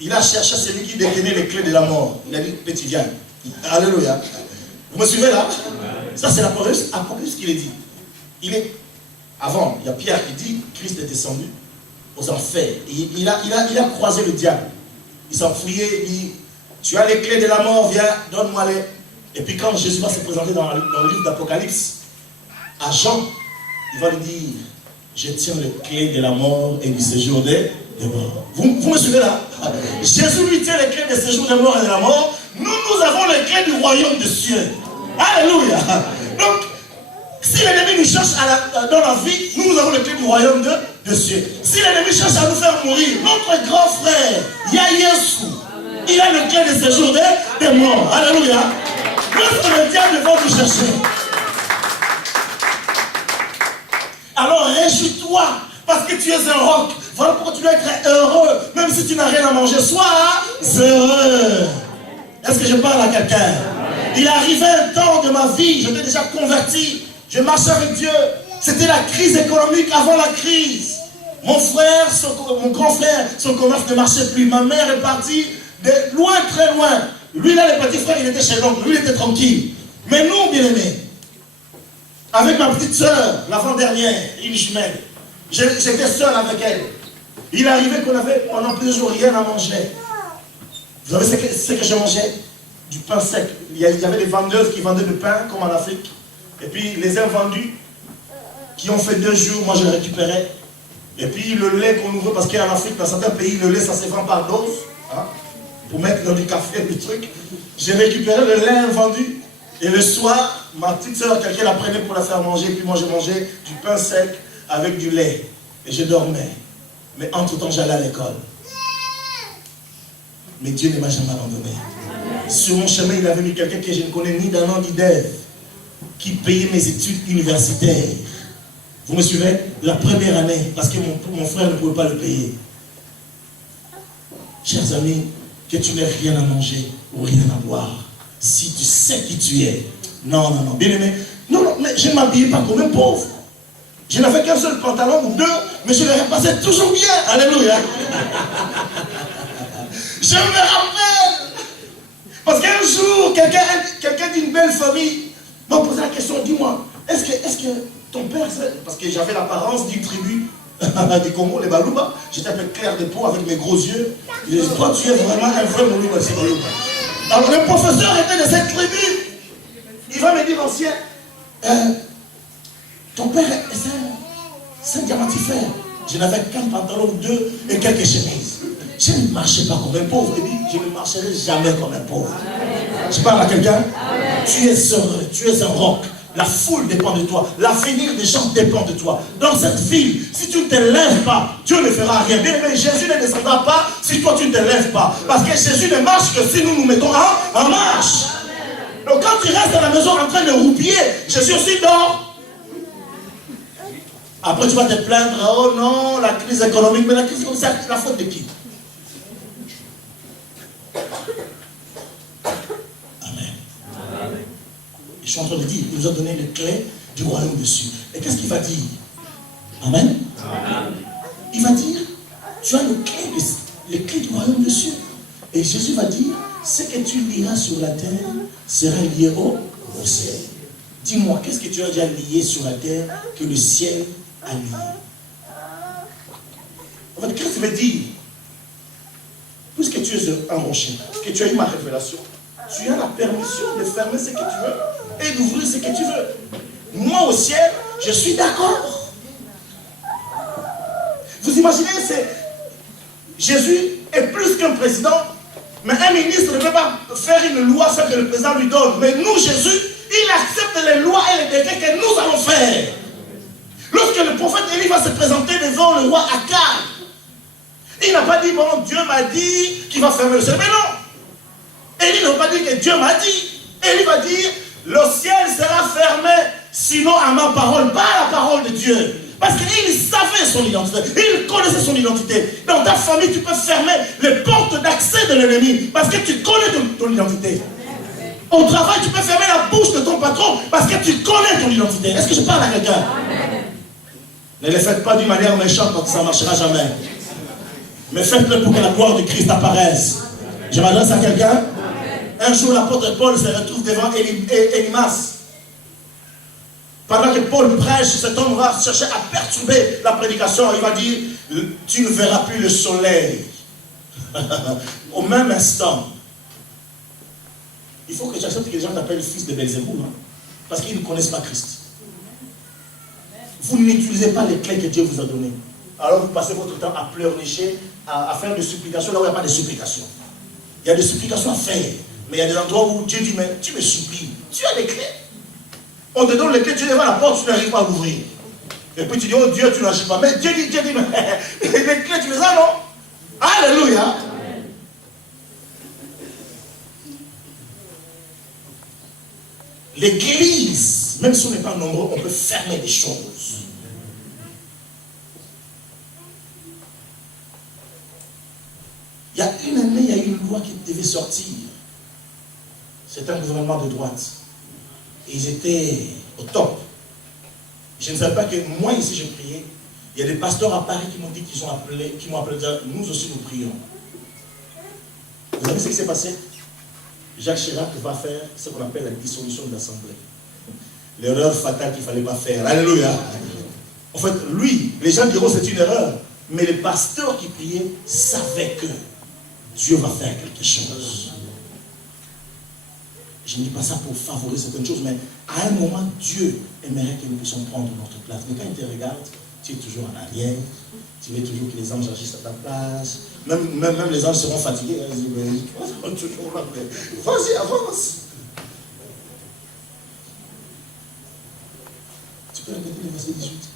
Il a cherché celui qui détenait les clés de la mort. Il a dit, petit viens. Alléluia. Vous me suivez là? Ça c'est l'Apocalypse qui l'a dit. Avant, il y a Pierre qui dit, Christ est descendu aux enfers. Et il a croisé le diable. Il s'enfuyait, il dit, tu as les clés de la mort, viens, donne-moi-les. Et puis quand Jésus va se présenter dans le livre d'Apocalypse, à Jean, il va lui dire, je tiens les clés de la mort et du séjour des morts. Vous me suivez là? Jésus lui tient les clés du séjour des morts et de la mort. Nous avons les clés du royaume des cieux. Alléluia. Donc, si l'ennemi nous cherche dans la vie, nous avons les clés du royaume des cieux. Si l'ennemi cherche à nous faire mourir, notre grand frère, Yayesu, il a les clés du séjour des morts. Alléluia. Lorsque le diable va nous chercher, alors réjouis-toi, parce que tu es un roc. Voilà pourquoi tu dois être heureux, même si tu n'as rien à manger. Sois heureux. Est-ce que je parle à quelqu'un? Il arrivait un temps de ma vie, j'étais déjà converti, je marchais avec Dieu. C'était la crise économique avant la crise. Mon grand frère, son commerce ne marchait plus. Ma mère est partie de loin, très loin. Lui là, le petit frère, il était chez l'oncle, lui il était tranquille. Mais nous, bien aimés, avec ma petite soeur, l'avant-dernière, une jumelle, j'étais seul avec elle. Il arrivait qu'on avait pendant plusieurs jours rien à manger. Vous savez ce que je mangeais? Du pain sec. Il y avait des vendeuses qui vendaient du pain, comme en Afrique. Et puis les invendus, qui ont fait 2 jours, moi je les récupérais. Et puis le lait qu'on ouvre, parce qu'en Afrique, dans certains pays, le lait ça se vend par dose, hein, pour mettre dans du café, du truc. J'ai récupéré le lait invendu. Et le soir, ma petite soeur, quelqu'un la prenait pour la faire manger. Puis moi je mangeais du pain sec avec du lait. Et je dormais. Mais entre-temps, j'allais à l'école. Mais Dieu ne m'a jamais abandonné. Sur mon chemin, il avait mis quelqu'un que je ne connais ni d'Adam ni d'Ève. qui payait mes études universitaires. Vous me suivez? La première année, parce que mon frère ne pouvait pas le payer. Chers amis, que tu n'aies rien à manger ou rien à boire, si tu sais qui tu es. Non, non, non, bien aimé. Non, non, mais je ne m'habillais pas comme un pauvre. Je n'avais qu'un seul pantalon ou deux, mais je les repassais toujours bien. Alléluia. Je me rappelle. Parce qu'un jour, quelqu'un d'une belle famille m'a posé la question, dis-moi, est-ce que ton père, parce que j'avais l'apparence d'une tribu du Congo, les Balouba, j'étais un peu clair de peau avec mes gros yeux. Il dit, toi, tu es vraiment un vrai Moulouba, c'est Balouba. Alors le professeur était de cette tribu. Il va me dire, ancien, ton père, c'est un diamantifère. Je n'avais qu'un pantalon ou deux et quelques chemises. Je ne marchais pas comme un pauvre. Il dit, je ne marcherai jamais comme un pauvre. Je parle à quelqu'un. Tu es heureux, tu es un roc. La foule dépend de toi. L'avenir des gens dépend de toi. Dans cette ville, si tu ne te lèves pas, Dieu ne fera rien. Bien aimé, Jésus ne descendra pas si toi tu ne te lèves pas. Parce que Jésus ne marche que si nous nous mettons en marche. Donc quand tu restes à la maison en train de roupiller, Jésus aussi dort. Après tu vas te plaindre, oh non, la crise économique. Mais la crise économique, c'est la faute de qui? Amen. Je suis en train de dire, il nous a donné les clés du royaume dessus. Et qu'est-ce qu'il va dire? Amen. Il va dire, tu as les clés du royaume dessus. Et Jésus va dire, ce que tu liras sur la terre sera lié au ciel. Dis-moi, qu'est-ce que tu as déjà lié sur la terre que le ciel a lié? En fait, qu'est-ce que ça veut dire? Puisque tu es un rocher, que tu as eu ma révélation, tu as la permission de fermer ce que tu veux et d'ouvrir ce que tu veux. Moi au ciel, je suis d'accord. Vous imaginez, Jésus est plus qu'un président, mais un ministre ne peut pas faire une loi sans que le président lui donne. Mais nous, Jésus, il accepte les lois et les décrets que nous allons faire. Lorsque le prophète Élie va se présenter devant le roi Akab, il n'a pas dit, bon, Dieu m'a dit qu'il va fermer le ciel. Mais non. Élie n'a pas dit que Dieu m'a dit. Élie va dire, le ciel sera fermé, sinon à ma parole, pas à la parole de Dieu. Parce qu'il savait son identité. Il connaissait son identité. Dans ta famille, tu peux fermer les portes d'accès de l'ennemi. Parce que tu connais ton identité. Au travail, tu peux fermer la bouche de ton patron. Parce que tu connais ton identité. Est-ce que je parle à quelqu'un? Ne les faites pas d'une manière méchante parce que ça ne marchera jamais. Mais faites-le pour que la gloire de Christ apparaisse. Je m'adresse à quelqu'un. Un jour, l'apôtre Paul se retrouve devant Élimas. Pendant que Paul prêche, cet homme va chercher à perturber la prédication. Il va dire, tu ne verras plus le soleil. Au même instant, il faut que tu acceptes que les gens t'appellent fils de Belzéboul, hein, parce qu'ils ne connaissent pas Christ. Vous n'utilisez pas les clés que Dieu vous a données. Alors vous passez votre temps à pleurnicher, à faire des supplications là où il n'y a pas de supplications. Il y a des supplications à faire, mais il y a des endroits où Dieu dit, mais tu me supplies, tu as les clés. On te donne les clés, tu devant la porte, tu n'arrives pas à l'ouvrir. Et puis tu dis, oh Dieu, tu n'agis pas. Mais Dieu dit, mais les clés, tu les as, non? Alléluia. L'église, même si on n'est pas nombreux, on peut fermer des choses. Il y a une année, il y a eu une loi qui devait sortir. C'était un gouvernement de droite. Ils étaient au top. Je ne savais pas que moi ici je priais. Il y a des pasteurs à Paris qui m'ont dit qu'ils m'ont appelé dire, nous aussi nous prions. Vous savez ce qui s'est passé? Jacques Chirac va faire ce qu'on appelle la dissolution de l'Assemblée. L'erreur fatale qu'il ne fallait pas faire. Alléluia. En fait, lui, les gens diront c'est une erreur. Mais les pasteurs qui priaient savaient que Dieu va faire quelque chose. Je ne dis pas ça pour favoriser certaines choses, mais à un moment, Dieu aimerait que nous puissions prendre notre place. Mais quand il te regarde, tu es toujours en arrière. Tu veux toujours que les anges agissent à ta place. Même les anges seront fatigués. Hein. Vas-y, avance. Tu peux répéter le verset 18.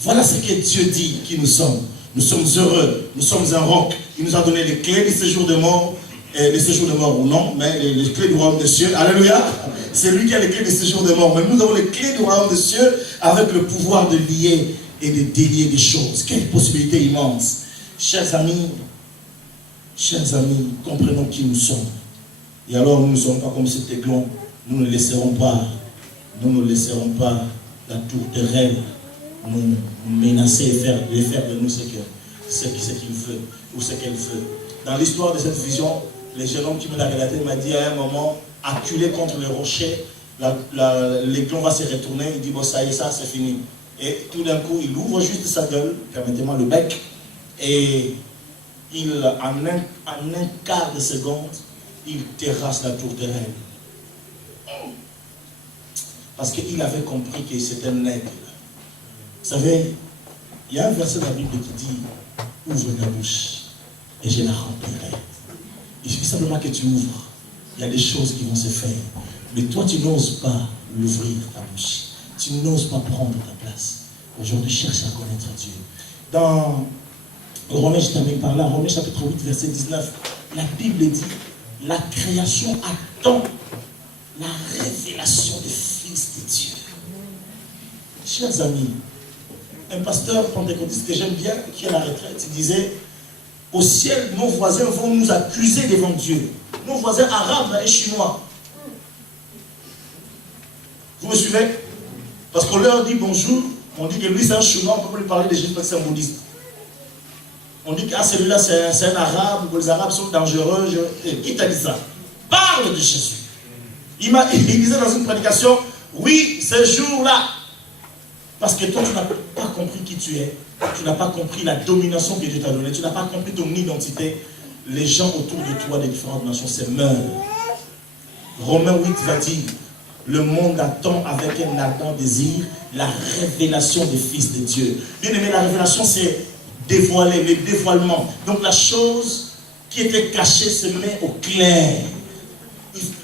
Voilà ce que Dieu dit qui nous sommes. Nous sommes heureux, nous sommes un roc. Il nous a donné les clés du séjour de mort. les séjours de mort ou non, mais les clés du royaume des cieux. Alléluia. C'est lui qui a les clés des séjours de mort. Mais nous avons les clés du royaume des cieux avec le pouvoir de lier et de délier des choses. Quelle possibilité immense. Chers amis, comprenons qui nous sommes. Et alors nous ne sommes pas comme cet aiglon. Nous ne laisserons pas la tourterelle nous menacer et faire de nous ce qu'il veut ou ce qu'elle veut. Dans l'histoire de cette vision, le jeune homme qui me l'a relaté m'a dit à un moment, acculé contre le rocher, l'aiglon va se retourner, il dit bon ça y est, ça c'est fini. Et tout d'un coup, il ouvre juste sa gueule, permettez-moi le bec, et en un quart de seconde, il terrasse la tourterelle. Parce qu'il avait compris que c'était un aigle. Vous savez, il y a un verset de la Bible qui dit « Ouvre ta bouche et je la remplirai ». Il suffit simplement que tu ouvres. Il y a des choses qui vont se faire. Mais toi, tu n'oses pas l'ouvrir, ta bouche. Tu n'oses pas prendre ta place. Aujourd'hui, cherche à connaître Dieu. Dans Romains, je termine par là, Romains chapitre 8, verset 19, la Bible dit « La création attend la révélation des fils de Dieu ». Chers amis, un pasteur pentecôtiste que j'aime bien, qui est à la retraite, il disait « Au ciel, nos voisins vont nous accuser devant Dieu. Nos voisins arabes et chinois. » Vous me suivez? Parce qu'on leur dit bonjour, on dit que lui c'est un chinois, on ne peut pas lui parler de Jésus parce que c'est un bouddhiste. On dit que celui-là c'est un arabe, que les arabes sont dangereux. Qui t'a dit ça? Parle de Jésus. Il disait dans une prédication, oui, ce jour-là, parce que toi tu n'as pas compris qui tu es, tu n'as pas compris la domination que Dieu t'a donnée, tu n'as pas compris ton identité, les gens autour de toi des différentes nations se meurent. Romains 8 va dire, le monde attend avec un ardent désir la révélation des fils de Dieu. Bien aimé, la révélation c'est dévoiler, le dévoilement. Donc la chose qui était cachée se met au clair.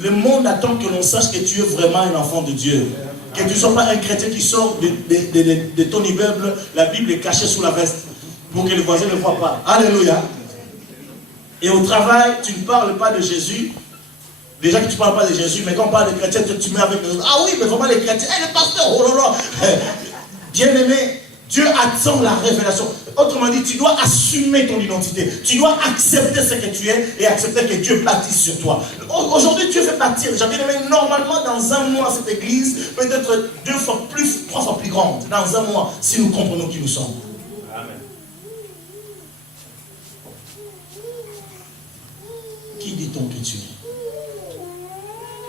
Le monde attend que l'on sache que tu es vraiment un enfant de Dieu. Que tu ne sois pas un chrétien qui sort de ton immeuble, la Bible est cachée sous la veste, pour que les voisins ne voient pas. Alléluia. Et au travail, tu ne parles pas de Jésus. Déjà que tu ne parles pas de Jésus, mais quand on parle de chrétiens, tu mets avec les autres. Ah oui, mais vraiment les chrétiens, le pasteur, oh là là. Bien aimé, Dieu attend la révélation. Autrement dit, tu dois assumer ton identité. Tu dois accepter ce que tu es et accepter que Dieu bâtisse sur toi. Aujourd'hui, Dieu fait bâtir. Bien aimé, normalement, dans un mois, cette église peut être 2 fois plus, 3 fois plus grande. Dans un mois, si nous comprenons qui nous sommes. Amen. Qui dit-on que tu es?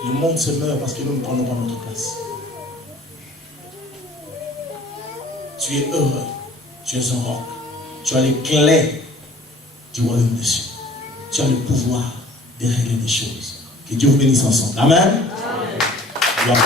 Le monde se meurt parce que nous ne prenons pas notre place. Tu es heureux, tu es un roc, tu as les clés du royaume des cieux. Tu as le pouvoir de régler des choses. Que Dieu vous bénisse ensemble. Amen. Amen.